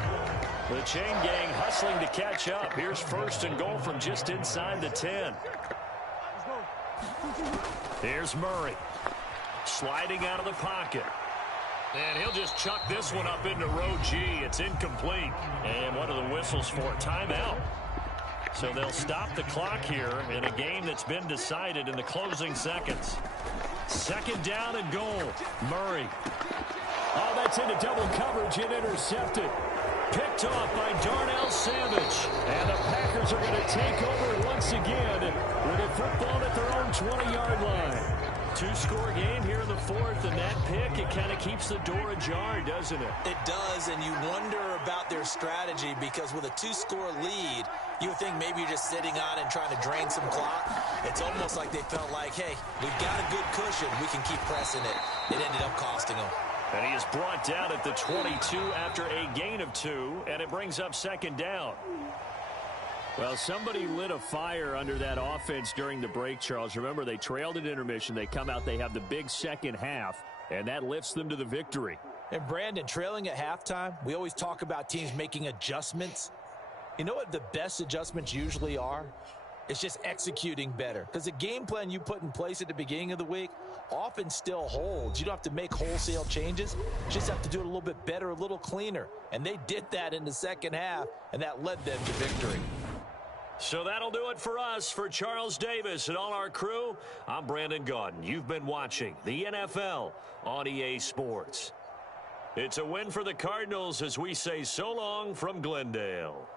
The chain gang hustling to catch up. Here's first and goal from just inside the 10. Here's Murray. Sliding out of the pocket. And he'll just chuck this one up into row G. It's incomplete. And what are the whistles for? Timeout. So they'll stop the clock here in a game that's been decided in the closing seconds. Second down and goal. Murray. Oh, that's into double coverage and intercepted. Picked off by Darnell Savage. And the Packers are going to take over once again with a football at their own 20-yard line. Two-score game here in the fourth, and that pick, it kind of keeps the door ajar, doesn't it? It does, and you wonder about their strategy because with a two-score lead, you would think maybe you're just sitting on it and trying to drain some clock. It's almost like they felt like, hey, we've got a good cushion. We can keep pressing it. It ended up costing them. And he is brought down at the 22 after a gain of 2, and it brings up second down. Well, somebody lit a fire under that offense during the break, Charles. Remember, they trailed at intermission. They come out, they have the big second half, and that lifts them to the victory. And, Brandon, trailing at halftime, we always talk about teams making adjustments. You know what the best adjustments usually are? It's just executing better. Because the game plan you put in place at the beginning of the week often still holds. You don't have to make wholesale changes. You just have to do it a little bit better, a little cleaner. And they did that in the second half, and that led them to victory. So that'll do it for us. For Charles Davis and all our crew, I'm Brandon Gaudin. You've been watching the NFL on EA Sports. It's a win for the Cardinals as we say so long from Glendale.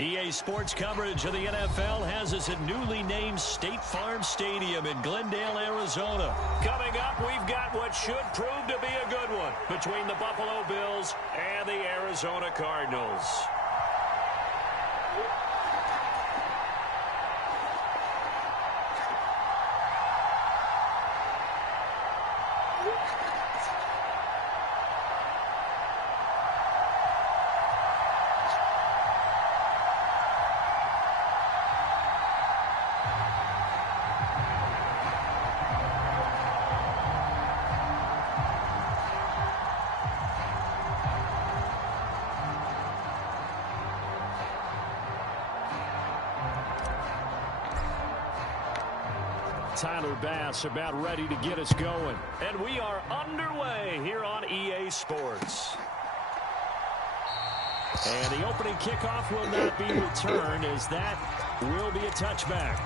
EA Sports coverage of the NFL has us at newly named State Farm Stadium in Glendale, Arizona. Coming up, we've got what should prove to be a good one between the Buffalo Bills and the Arizona Cardinals. Tyler Bass about ready to get us going. And we are underway here on EA Sports. And the opening kickoff will not be returned, as that will be a touchback.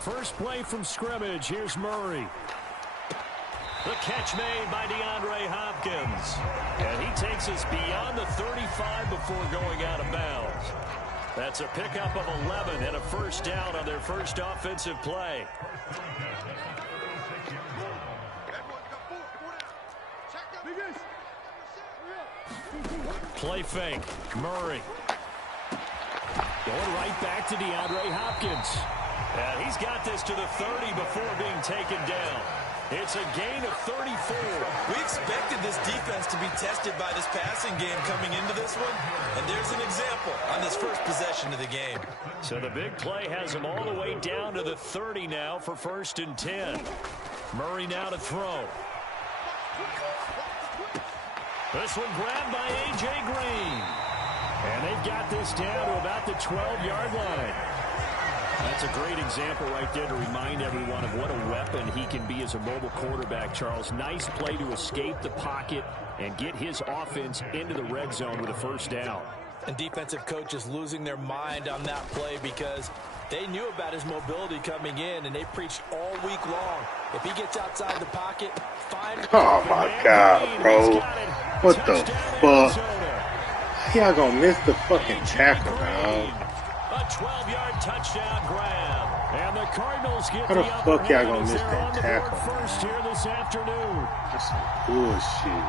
First play from scrimmage. Here's Murray. The catch made by DeAndre Hopkins. And he takes us beyond the 35 before going out of bounds. That's a pickup of 11 and a first down on their first offensive play. Play fake. Murray. Going right back to DeAndre Hopkins. And he's got this to the 30 before being taken down. It's a gain of 34. We expected this defense to be tested by this passing game coming into this one. And there's an example on this first possession of the game. So the big play has him all the way down to the 30 now for 1st and 10. Murray now to throw. This one grabbed by A.J. Green. And they've got this down to about the 12-yard line. That's a great example right there to remind everyone of what a weapon he can be as a mobile quarterback, Charles. Nice play to escape the pocket and get his offense into the red zone with a first down. And defensive coaches losing their mind on that play because they knew about his mobility coming in, and they preached all week long. If he gets outside the pocket, find... Oh, my God, bro. What the fuck? Y'all gonna miss the fucking tackle, dog. A 12-yard touchdown grab. And the Cardinals get how the fuck y'all gonna miss that tackle? First here this afternoon. That's some bullshit.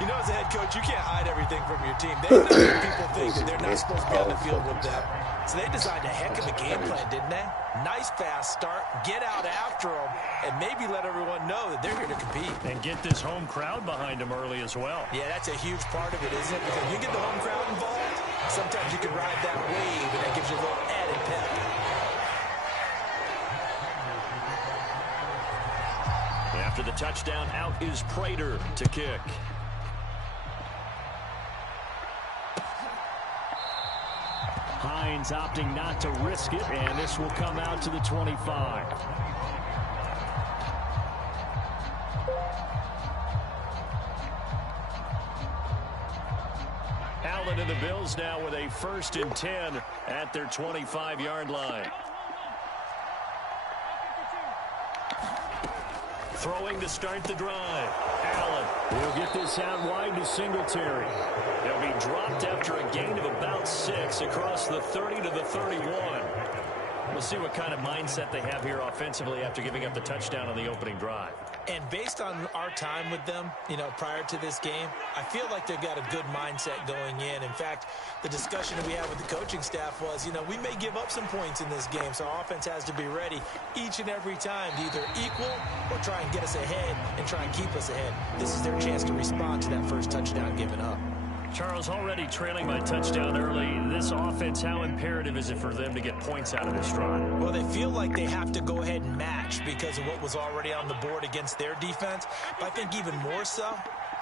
You know, as a head coach, you can't hide everything from your team. They know that people think that they're not supposed to be on the field with them. So they designed a heck of a game plan, didn't they? Nice fast start, get out after them, and maybe let everyone know that they're here to compete. And get this home crowd behind them early as well. Yeah, that's a huge part of it, isn't it? Because you get the home crowd involved, sometimes you can ride that wave, and that gives you a little added pep. After the touchdown, out is Prater to kick. Hines opting not to risk it, and this will come out to the 25. Allen and the Bills now with a 1st and 10 at their 25-yard line. Throwing to start the drive. Allen will get this out wide to Singletary. They'll be dropped after a gain of about 6 across the 30 to the 31. We'll see what kind of mindset they have here offensively after giving up the touchdown on the opening drive. And based on our time with them, you know, prior to this game, I feel like they've got a good mindset going in. In fact, the discussion that we had with the coaching staff was, you know, we may give up some points in this game, so our offense has to be ready each and every time to either equal or try and get us ahead and try and keep us ahead. This is their chance to respond to that first touchdown given up. Charles, already trailing by touchdown early. This offense, how imperative is it for them to get points out of this drive? Well, they feel like they have to go ahead and match because of what was already on the board against their defense. But I think even more so,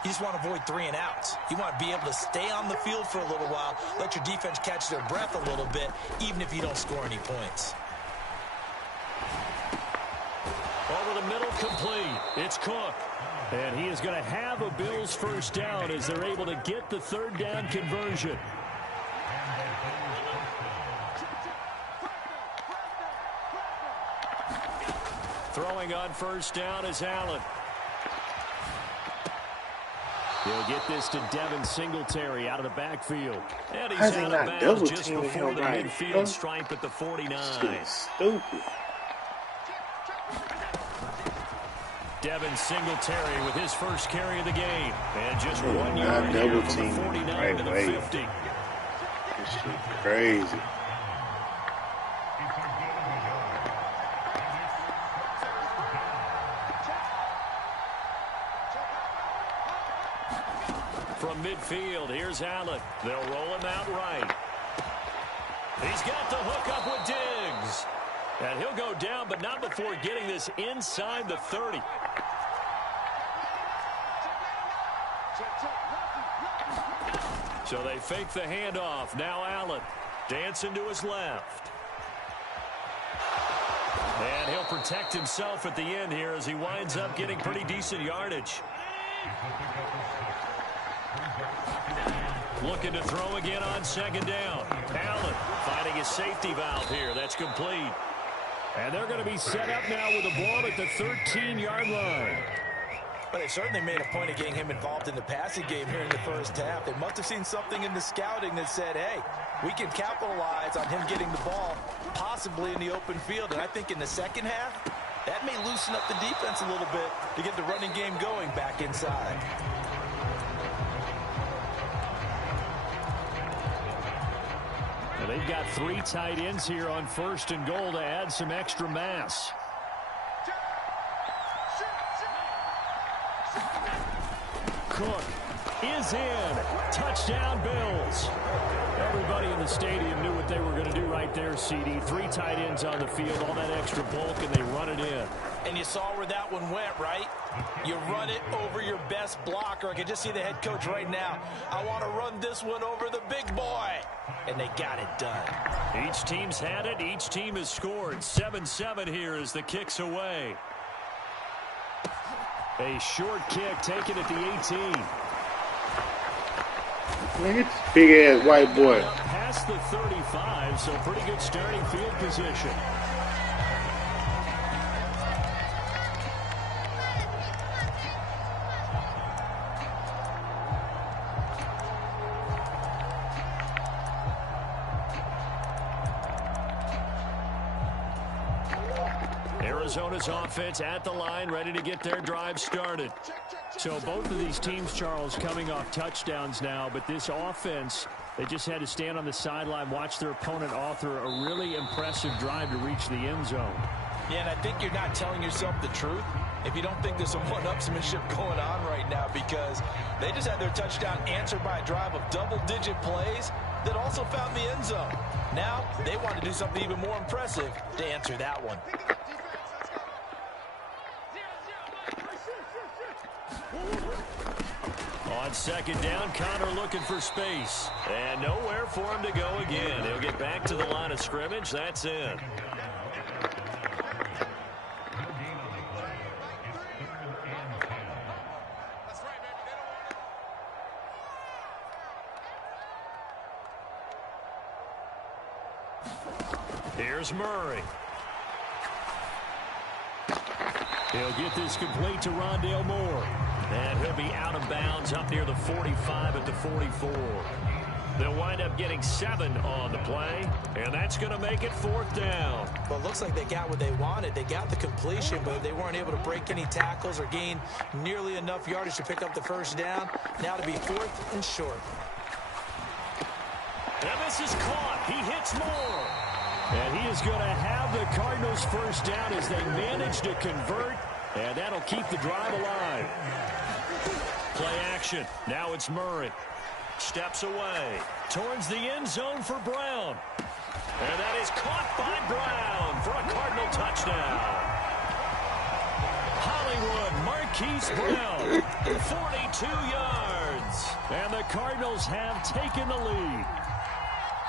you just want to avoid 3 and outs. You want to be able to stay on the field for a little while, let your defense catch their breath a little bit, even if you don't score any points. Over the middle, complete. It's Cook. And he is going to have a Bills first down as they're able to get the 3rd down conversion. Throwing on first down is Allen. He'll get this to Devin Singletary out of the backfield. And he's out of bounds just before the midfield stripe at the 49. Stupid. Devin Singletary with his first carry of the game. And just 1 yard here from the 49 to the 50. This shit crazy. From midfield, here's Allen. They'll roll him out right. He's got the hook up with Diggs. And he'll go down, but not before getting this inside the 30. So they fake the handoff. Now Allen dancing to his left. And he'll protect himself at the end here as he winds up getting pretty decent yardage. Looking to throw again on 2nd down. Allen finding his safety valve here. That's complete. And they're going to be set up now with the ball at the 13-yard line. But they certainly made a point of getting him involved in the passing game here in the first half. They must have seen something in the scouting that said, hey, we can capitalize on him getting the ball, possibly in the open field. And I think in the second half, that may loosen up the defense a little bit to get the running game going back inside. And they've got 3 tight ends here on 1st and goal to add some extra mass. Cook is in. Touchdown, Bills. Everybody in the stadium knew what they were going to do right there, CD. 3 tight ends on the field, all that extra bulk, and they run it in. And you saw where that one went, right? You run it over your best blocker. I can just see the head coach right now. I want to run this one over the big boy. And they got it done. Each team's had it. Each team has scored. 7-7 here as the kick's away. A short kick taken at the 18. Look at this big-ass white boy. Past the 35, so pretty good starting field position. Arizona's offense at the line, ready to get their drive started. So both of these teams, Charles, coming off touchdowns now, but this offense, they just had to stand on the sideline, watch their opponent author a really impressive drive to reach the end zone. Yeah, and I think you're not telling yourself the truth if you don't think there's some one-upsmanship going on right now, because they just had their touchdown answered by a drive of double-digit plays that also found the end zone. Now they want to do something even more impressive to answer that one. On 2nd down, Connor looking for space. And nowhere for him to go again. He'll get back to the line of scrimmage. That's in. Here's Murray. He'll get this complete to Rondale Moore. And he'll be out of bounds up near the 45 at the 44. They'll wind up getting 7 on the play, and that's going to make it 4th down. Well, it looks like they got what they wanted. They got the completion, but they weren't able to break any tackles or gain nearly enough yardage to pick up the first down. Now to be 4th and short. And this is caught. He hits Moore. And he is going to have the Cardinals first down as they manage to convert, and that'll keep the drive alive. Play action. Now it's Murray. Steps away. Towards the end zone for Brown. And that is caught by Brown for a Cardinal touchdown. Hollywood Marquise Brown, 42 yards. And the Cardinals have taken the lead.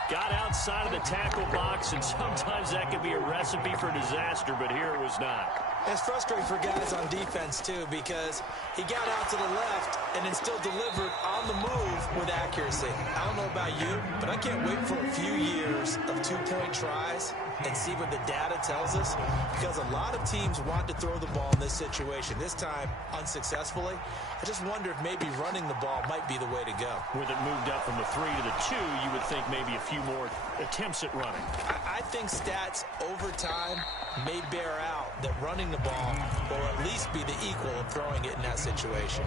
Got outside of the tackle box, and sometimes that can be a recipe for disaster, but here it was not. It's frustrating for guys on defense, too, because he got out to the left and then still delivered on the move with accuracy. I don't know about you, but I can't wait for a few years of two-point tries and see what the data tells us, because a lot of teams want to throw the ball in this situation. This time, unsuccessfully. I just wonder if maybe running the ball might be the way to go. With it moved up from the 3 to the 2, you would think maybe a few more attempts at running. I think stats over time may bear out that running the ball will at least be the equal of throwing it in that situation.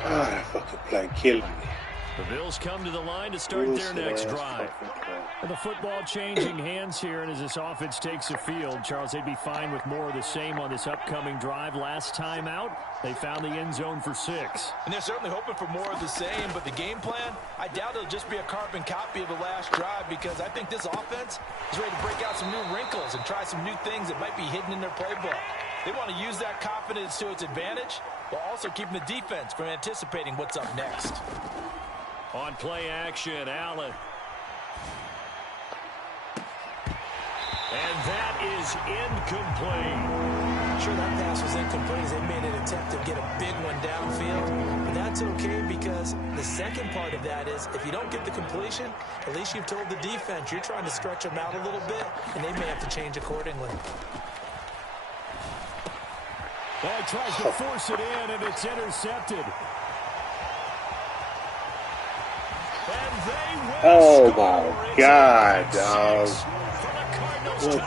Ah, that fucking play killing me. The Bills come to the line to start their next drive. And the football changing hands here, and as this offense takes the field, Charles, they'd be fine with more of the same on this upcoming drive. Last time out, they found the end zone for 6. And they're certainly hoping for more of the same, but the game plan, I doubt it'll just be a carbon copy of the last drive, because I think this offense is ready to break out some new wrinkles and try some new things that might be hidden in their playbook. They want to use that confidence to its advantage, while also keeping the defense from anticipating what's up next. On play action, Allen. And that is incomplete. Sure, that pass was incomplete as they made an attempt to get a big one downfield. But that's okay, because the second part of that is if you don't get the completion, at least you've told the defense you're trying to stretch them out a little bit, and they may have to change accordingly. Well, he tries to force it in, and it's intercepted. Oh my God, dog. What the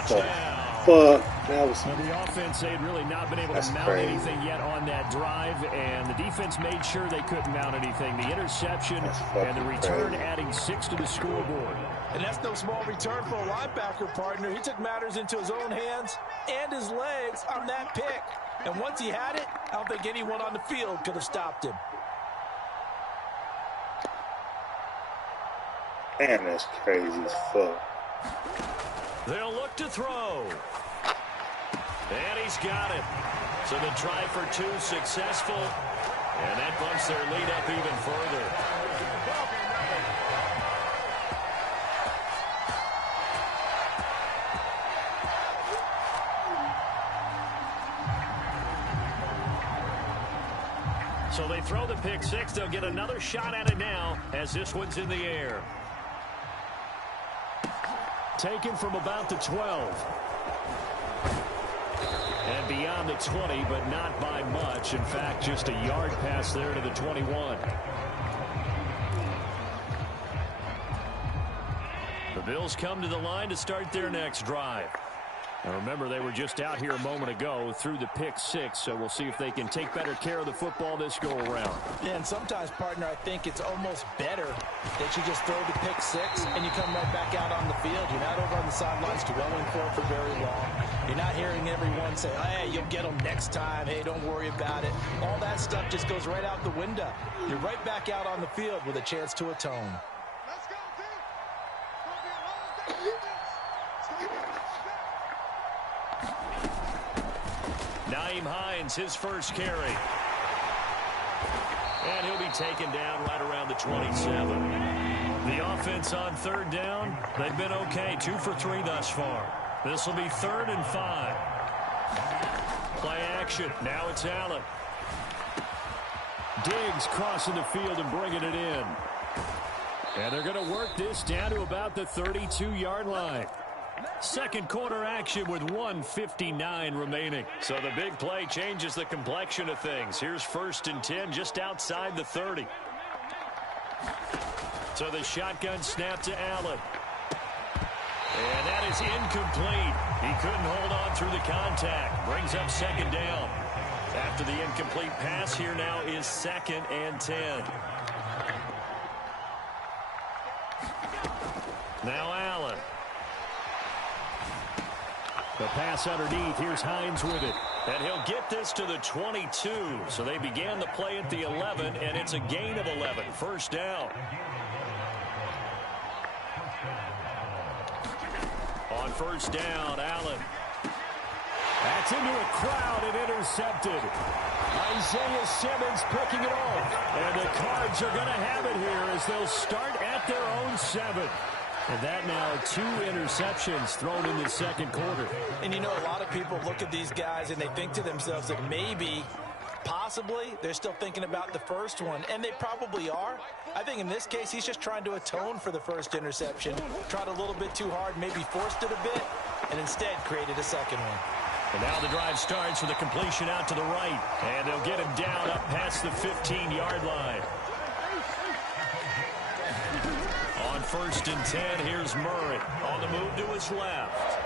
fuck? That was... The offense, they had really not been able to mount anything yet on that drive, and the defense made sure they couldn't mount anything. The interception and the return adding 6 to the scoreboard. And that's no small return for a linebacker, partner. He took matters into his own hands and his legs on that pick. And once he had it, I don't think anyone on the field could have stopped him. Man, that's crazy as fuck. They'll look to throw. And he's got it. So the try for 2 successful. And that bumps their lead up even further. So they throw the pick 6. They'll get another shot at it now as this one's in the air. Taken from about the 12. And beyond the 20, but not by much. In fact, just a yard pass there to the 21. The Bills come to the line to start their next drive. Now remember, they were just out here a moment ago through the pick 6, so we'll see if they can take better care of the football this go-around. Yeah, and sometimes, partner, I think it's almost better that you just throw the pick 6 and you come right back out on the field. You're not over on the sidelines dwelling for very long. You're not hearing everyone say, hey, you'll get them next time. Hey, don't worry about it. All that stuff just goes right out the window. You're right back out on the field with a chance to atone. Nyheim Hines, his first carry. And he'll be taken down right around the 27. The offense on 3rd down, they've been okay. 2 for 3 thus far. This will be 3rd and 5. Play action. Now it's Allen. Diggs crossing the field and bringing it in. And they're going to work this down to about the 32-yard line. Second quarter action with 1:59 remaining. So the big play changes the complexion of things. Here's 1st and 10 just outside the 30. So the shotgun snap to Allen. And that is incomplete. He couldn't hold on through the contact. Brings up 2nd down. After the incomplete pass, here now is 2nd and 10. Now Allen. The pass underneath. Here's Hines with it. And he'll get this to the 22. So they began the play at the 11, and it's a gain of 11. First down. On first down, Allen. That's into a crowd and intercepted. Isaiah Simmons picking it off. And the Cards are going to have it here as they'll start at their own 7. And that now 2 interceptions thrown in the second quarter. And you know, a lot of people look at these guys and they think to themselves that maybe, possibly, they're still thinking about the first one. And they probably are. I think in this case, he's just trying to atone for the first interception. Tried a little bit too hard, maybe forced it a bit, and instead created a second one. And now the drive starts with a completion out to the right. And they'll get him down up past the 15-yard line. On first and 10, here's Murray. On the move to his left.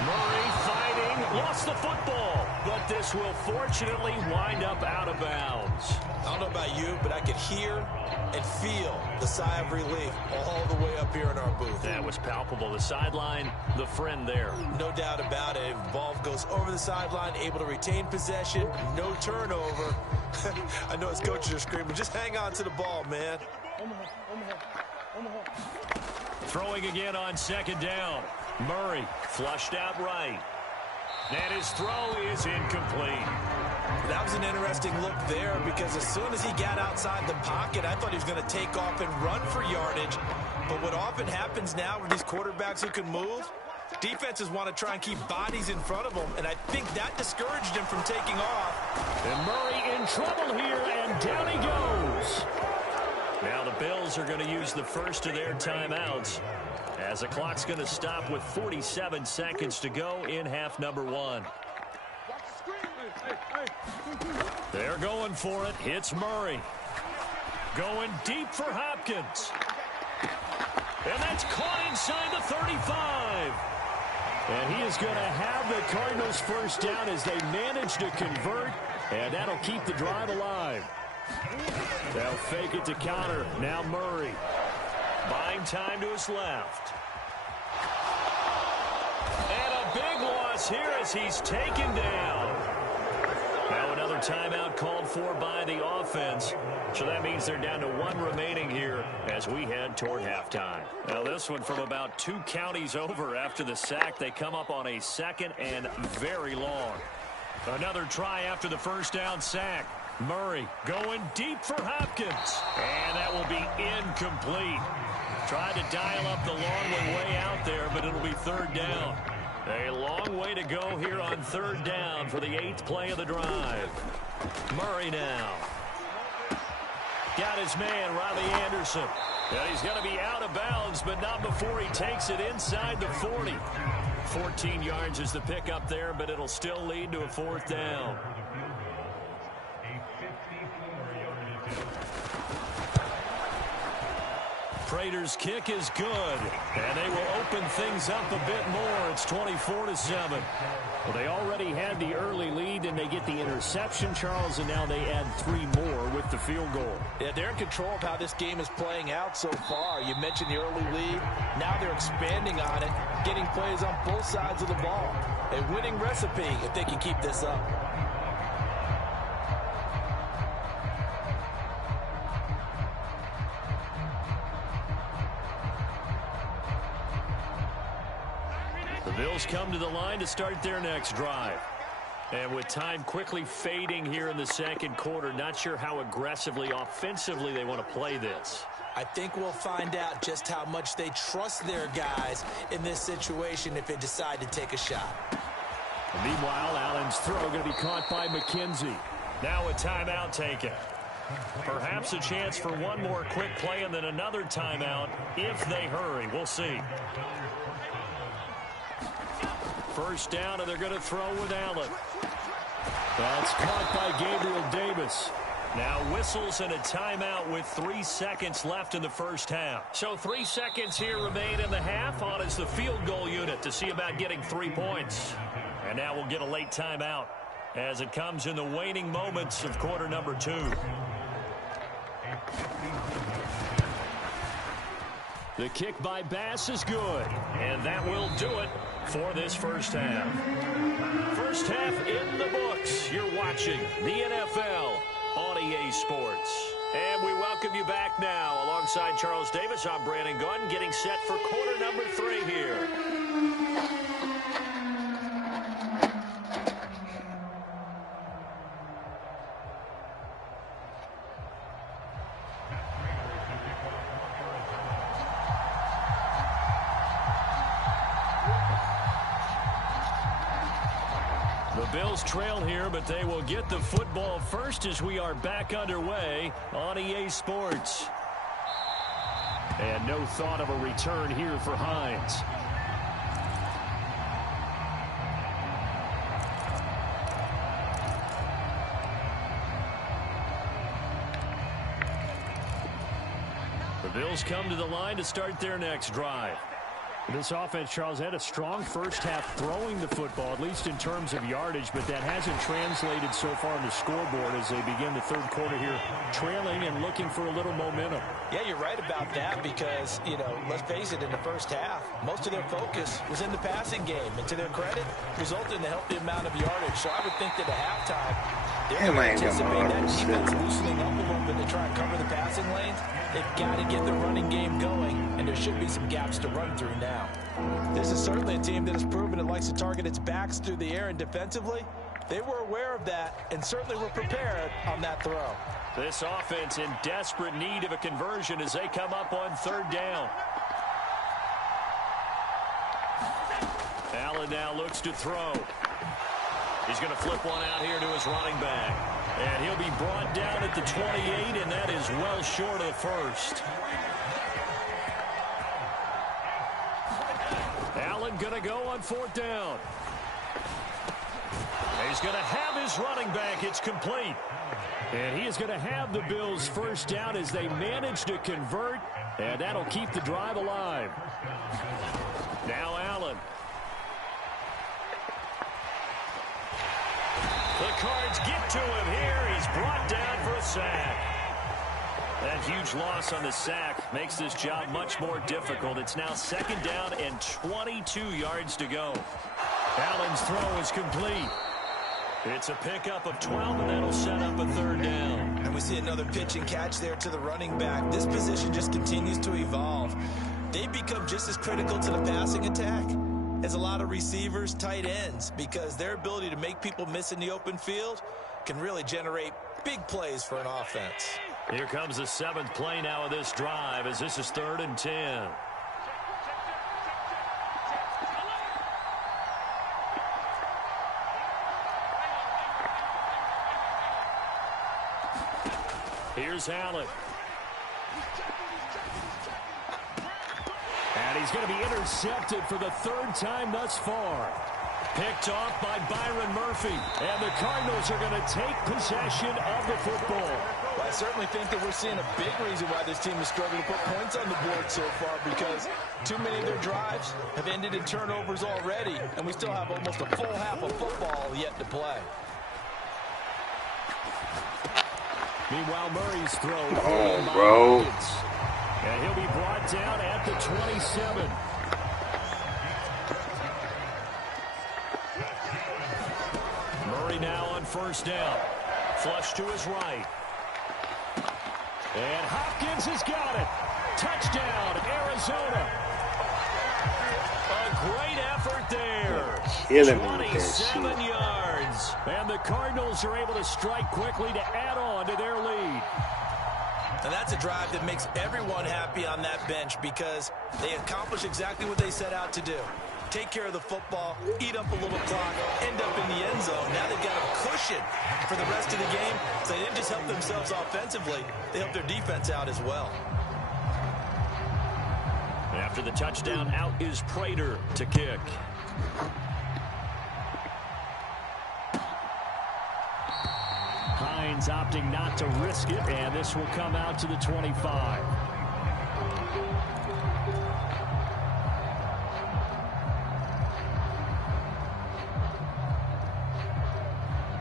Murray fighting, lost the football. But this will fortunately wind up out of bounds. I don't know about you, but I could hear and feel the sigh of relief all the way up here in our booth. That was palpable. The sideline, the friend there. No doubt about it. Ball goes over the sideline, able to retain possession, no turnover. I know his coaches are screaming, just hang on to the ball, man. Throwing again on second down. Murray flushed out right. And his throw is incomplete. That was an interesting look there because as soon as he got outside the pocket, I thought he was going to take off and run for yardage. But what often happens now with these quarterbacks who can move, defenses want to try and keep bodies in front of them, and I think that discouraged him from taking off. And Murray in trouble here, and down he goes. Now the Bills are going to use the first of their timeouts as the clock's going to stop with 47 seconds to go in half number 1. They're going for it. It's Murray. Going deep for Hopkins. And that's caught inside the 35. And he is going to have the Cardinals first down as they manage to convert. And that'll keep the drive alive. They'll fake it to counter. Now Murray. Buying time to his left. And a big loss here as he's taken down. Now another timeout called for by the offense. So that means they're down to 1 remaining here as we head toward halftime. Now this one from about 2 counties over after the sack. They come up on a second and very long. Another try after the first down sack. Murray going deep for Hopkins. And that will be incomplete. Tried to dial up the long one way out there, but it'll be third down. A long way to go here on third down for the 8th play of the drive. Murray now. Got his man, Riley Anderson. And he's going to be out of bounds, but not before he takes it inside the 40. 14 yards is the pickup there, but it'll still lead to a 4th down. Prater's kick is good, and they will open things up a bit more. It's 24-7. Well, they already had the early lead, and they get the interception, Charles, and now they add 3 more with the field goal. Yeah, they're in control of how this game is playing out so far. You mentioned the early lead. Now they're expanding on it, getting plays on both sides of the ball. A winning recipe if they can keep this up. The Bills come to the line to start their next drive. And with time quickly fading here in the second quarter, not sure how aggressively, offensively they want to play this. I think we'll find out just how much they trust their guys in this situation if they decide to take a shot. And meanwhile, Allen's throw going to be caught by McKenzie. Now a timeout taken. Perhaps a chance for one more quick play and then another timeout if they hurry. We'll see. First down, and they're going to throw with Allen. That's caught by Gabriel Davis. Now whistles and a timeout with 3 seconds left in the first half. So 3 seconds here remain in the half on as the field goal unit to see about getting 3 points. And now we'll get a late timeout as it comes in the waning moments of quarter number 2. The kick by Bass is good, and that will do it for this first half. First half in the books. You're watching the NFL on EA Sports. And we welcome you back now. Alongside Charles Davis, I'm Brandon Gunn, getting set for quarter number 3 here. The Bills trail here, but they will get the football first as we are back underway on EA Sports. And no thought of a return here for Hines. The Bills come to the line to start their next drive. This offense, Charles, had a strong first half throwing the football, at least in terms of yardage, but that hasn't translated so far on the scoreboard as they begin the third quarter here, trailing and looking for a little momentum. Yeah, you're right about that because, you know, let's face it, in the first half, most of their focus was in the passing game. And to their credit, resulted in a healthy amount of yardage. So I would think that at halftime, they're going to anticipate that defense loosening up a little bit to try and cover the passing lanes. They've got to get the running game going, and there should be some gaps to run through now. This is certainly a team that has proven it likes to target its backs through the air, and defensively, they were aware of that and certainly were prepared on that throw. This offense in desperate need of a conversion as they come up on third down. Allen now looks to throw. He's going to flip one out here to his running back. And he'll be brought down at the 28, and that is well short of the first. Allen going to go on fourth down. He's going to have his running back. It's complete. And he is going to have the Bills first down as they manage to convert, and that'll keep the drive alive. Now Allen. The Cards get to him here. He's brought down for a sack. That huge loss on the sack makes this job much more difficult. It's now second down and 22 yards to go. Allen's throw is complete. It's a pickup of 12, and that'll set up a third down. And we see another pitch and catch there to the running back. This position just continues to evolve. They become just as critical to the passing attack as a lot of receivers, tight ends, because their ability to make people miss in the open field can really generate big plays for an offense. Here comes the 7th play now of this drive as this is 3rd and 10. Here's Allen. And he's going to be intercepted for the 3rd time thus far. Picked off by Byron Murphy. And the Cardinals are going to take possession of the football. Well, I certainly think that we're seeing a big reason why this team is struggling to put points on the board so far, because too many of their drives have ended in turnovers already, and we still have almost a full half of football yet to play. Meanwhile, Murray's throw. Oh, bro. And he'll be brought down at the 27. Murray now on first down. Flush to his right. And Hopkins has got it. Touchdown, Arizona. A great effort there. 27 yards. And the Cardinals are able to strike quickly to add on to their lead. And that's a drive that makes everyone happy on that bench because they accomplish exactly what they set out to do. Take care of the football, eat up a little clock, end up in the end zone. Now they've got a cushion for the rest of the game. So they didn't just help themselves offensively, they helped their defense out as well. After the touchdown, out is Prater to kick. Hines opting not to risk it, and this will come out to the 25.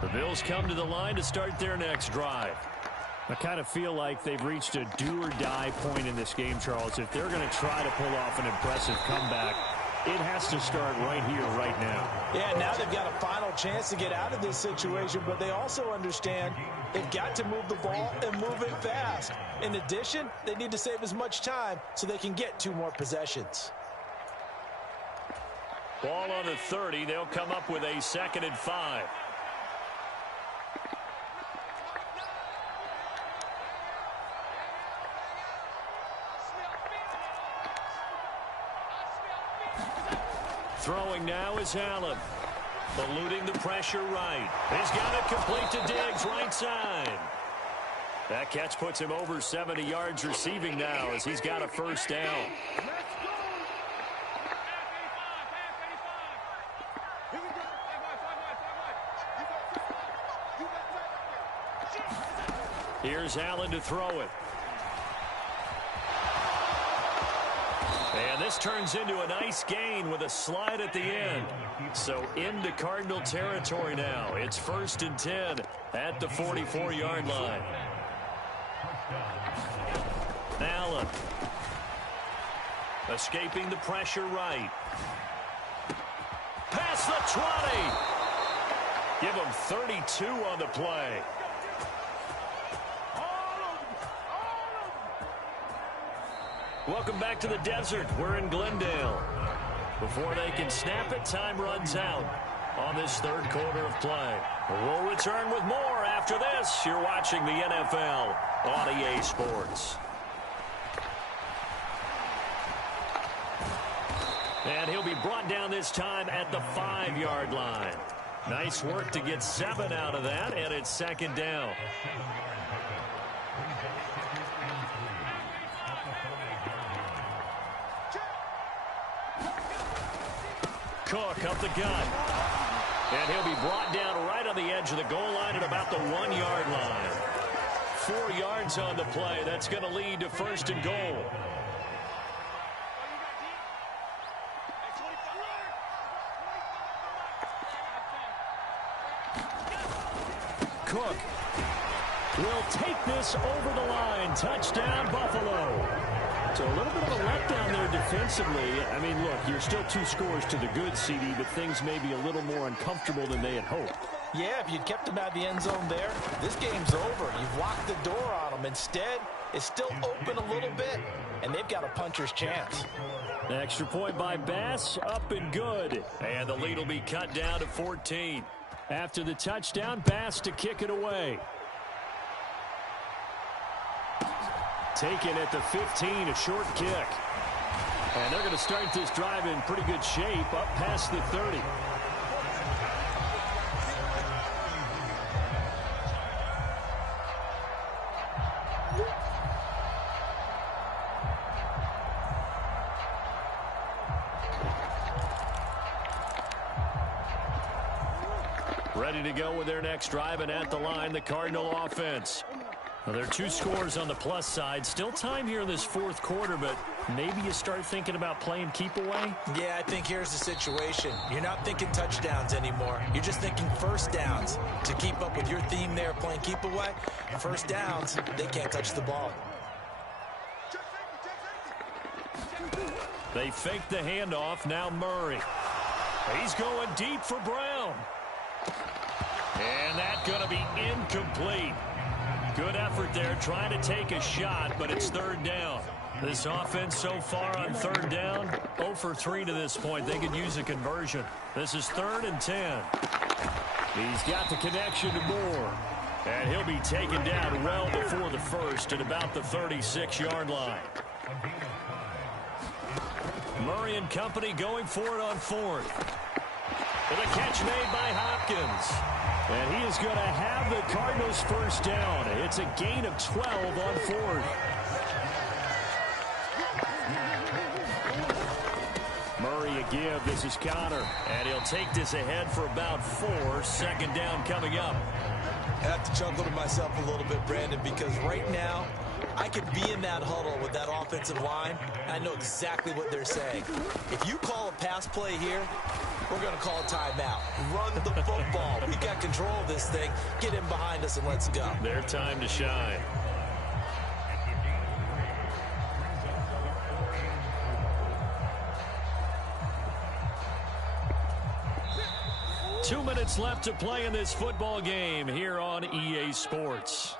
The Bills come to the line to start their next drive. I kind of feel like they've reached a do-or-die point in this game, Charles. If they're going to try to pull off an impressive comeback, It has to start right here, right now. Yeah, now they've got a final chance to get out of this situation, but they also understand they've got to move the ball and move it fast. In addition, they need to save as much time so they can get 2 more possessions. Ball on the 30. They'll come up with a 2nd and 5. Throwing now is Allen. Eluding the pressure right. He's got it complete to Diggs, right side. That catch puts him over 70 yards receiving now as he's got a 1st down. Here's Allen to throw it. And this turns into a nice gain with a slide at the end. So into Cardinal territory now. It's 1st and 10 at the 44-yard line. Allen. Escaping the pressure right. Past the 20. Give him 32 on the play. Welcome back to the desert. We're in Glendale. Before they can snap it, time runs out on this 3rd quarter of play. We'll return with more after this. You're watching the NFL on EA Sports. And he'll be brought down this time at the 5-yard line. Nice work to get 7 out of that, and it's 2nd down. Cook up the gut. And he'll be brought down right on the edge of the goal line at about the 1-yard line. 4 yards on the play. That's going to lead to 1st and goal. Cook will take this over the line. Touchdown, Buffalo. So a little bit of a letdown there defensively. I mean, look, you're still 2 scores to the good, CD, but things may be a little more uncomfortable than they had hoped. Yeah, if you'd kept them out of the end zone there, this game's over. You've locked the door on them. Instead, it's still open a little bit, and they've got a puncher's chance. The extra point by Bass, up and good. And the lead will be cut down to 14. After the touchdown, Bass to kick it away. Taken at the 15, a short kick. And they're going to start this drive in pretty good shape, up past the 30. Ready to go with their next drive, and at the line, the Cardinal offense. Well, there are 2 scores on the plus side. Still time here in this 4th quarter, but maybe you start thinking about playing keep away? Yeah, I think here's the situation. You're not thinking touchdowns anymore. You're just thinking 1st downs. To keep up with your theme there, playing keep away, 1st downs, they can't touch the ball. They fake the handoff. Now Murray. He's going deep for Brown. And that's going to be incomplete. Good effort there, trying to take a shot, but it's 3rd down. This offense so far on 3rd down, 0 for 3 to this point. They could use a conversion. This is 3rd and 10. He's got the connection to Moore. And he'll be taken down well before the 1st at about the 36-yard line. Murray and company going for it on 4th. With a catch made by Hopkins. And he is going to have the Cardinals' 1st down. It's a gain of 12 on 4th. Murray a give. This is Connor. And he'll take this ahead for about 4. 2nd down coming up. I have to chuckle to myself a little bit, Brandon, because right now, I could be in that huddle with that offensive line. I know exactly what they're saying. If you call a pass play here, we're going to call a timeout. Run the football. We got control of this thing. Get in behind us and let's go. Their time to shine. minutes left to play in this football game here on EA Sports.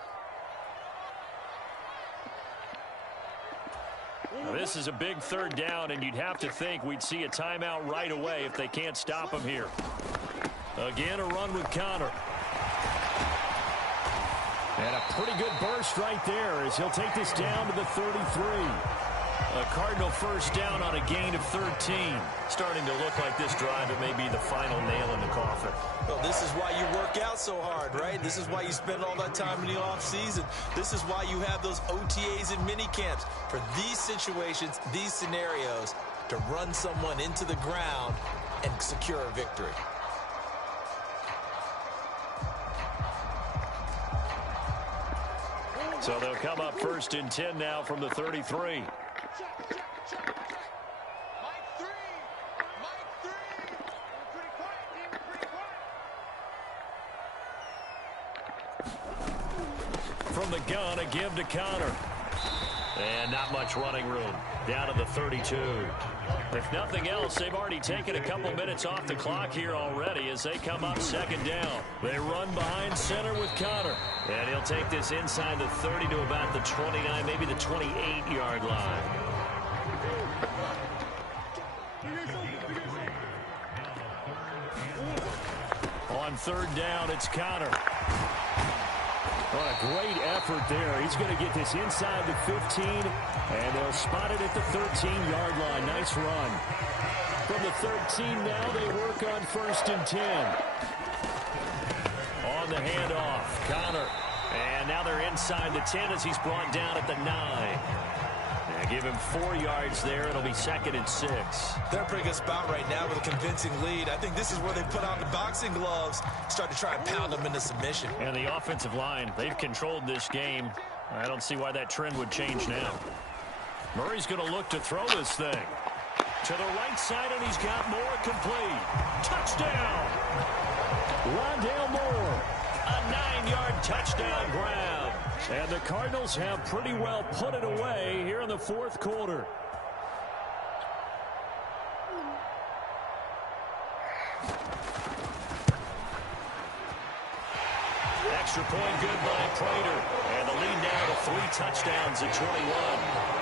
Now, this is a big third down, and you'd have to think we'd see a timeout right away if they can't stop him here. Again, a run with Conner. And a pretty good burst right there as he'll take this down to the 33. A Cardinal first down on a gain of 13. Starting to look like this drive, it may be the final nail in the coffin. Well, this is why you work out so hard, right? This is why you spend all that time in the offseason. This is why you have those OTAs and mini camps. For these situations, these scenarios, to run someone into the ground and secure a victory. So they'll come up 1st and 10 now from the 33. From the gun, a give to Conner. And not much running room. Down to the 32. If nothing else, they've already taken a couple minutes off the clock here already as they come up 2nd down. They run behind center with Conner. And he'll take this inside the 30 to about the 29, maybe the 28-yard line. On 3rd down, it's Conner. What a great effort there. He's going to get this inside the 15, and they'll spot it at the 13-yard line. Nice run. From the 13 now, they work on 1st and 10. On the handoff, Conner. And now they're inside the 10 as he's brought down at the 9. And give him 4 yards there. It'll be 2nd and 6. They're in a pretty good spot right now with a convincing lead. I think this is where they put on the boxing gloves, start to try and pound them into submission. And the offensive line, they've controlled this game. I don't see why that trend would change now. Murray's going to look to throw this thing. To the right side, and he's got Moore complete. Touchdown! Rondale Moore. A 9-yard touchdown grab. And the Cardinals have pretty well put it away here in the 4th quarter. Extra point good by Prater. And the lead now to 3 touchdowns at 21.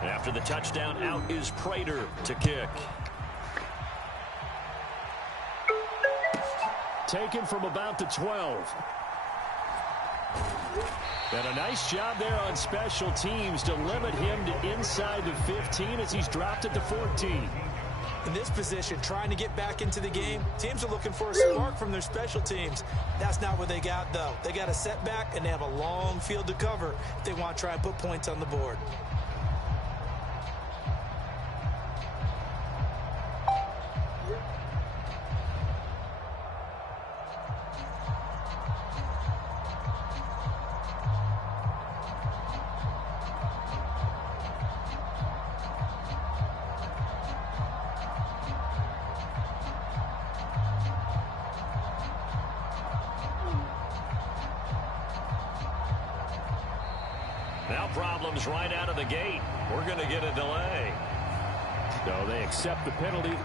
After the touchdown, out is Prater to kick. Taken from about the 12. And a nice job there on special teams to limit him to inside the 15 as he's dropped at the 14. In this position, trying to get back into the game, teams are looking for a spark from their special teams. That's not what they got, though. They got a setback, and they have a long field to cover if they want to try and put points on the board. Now problems right out of the gate. We're going to get a delay. So they accept the penalty.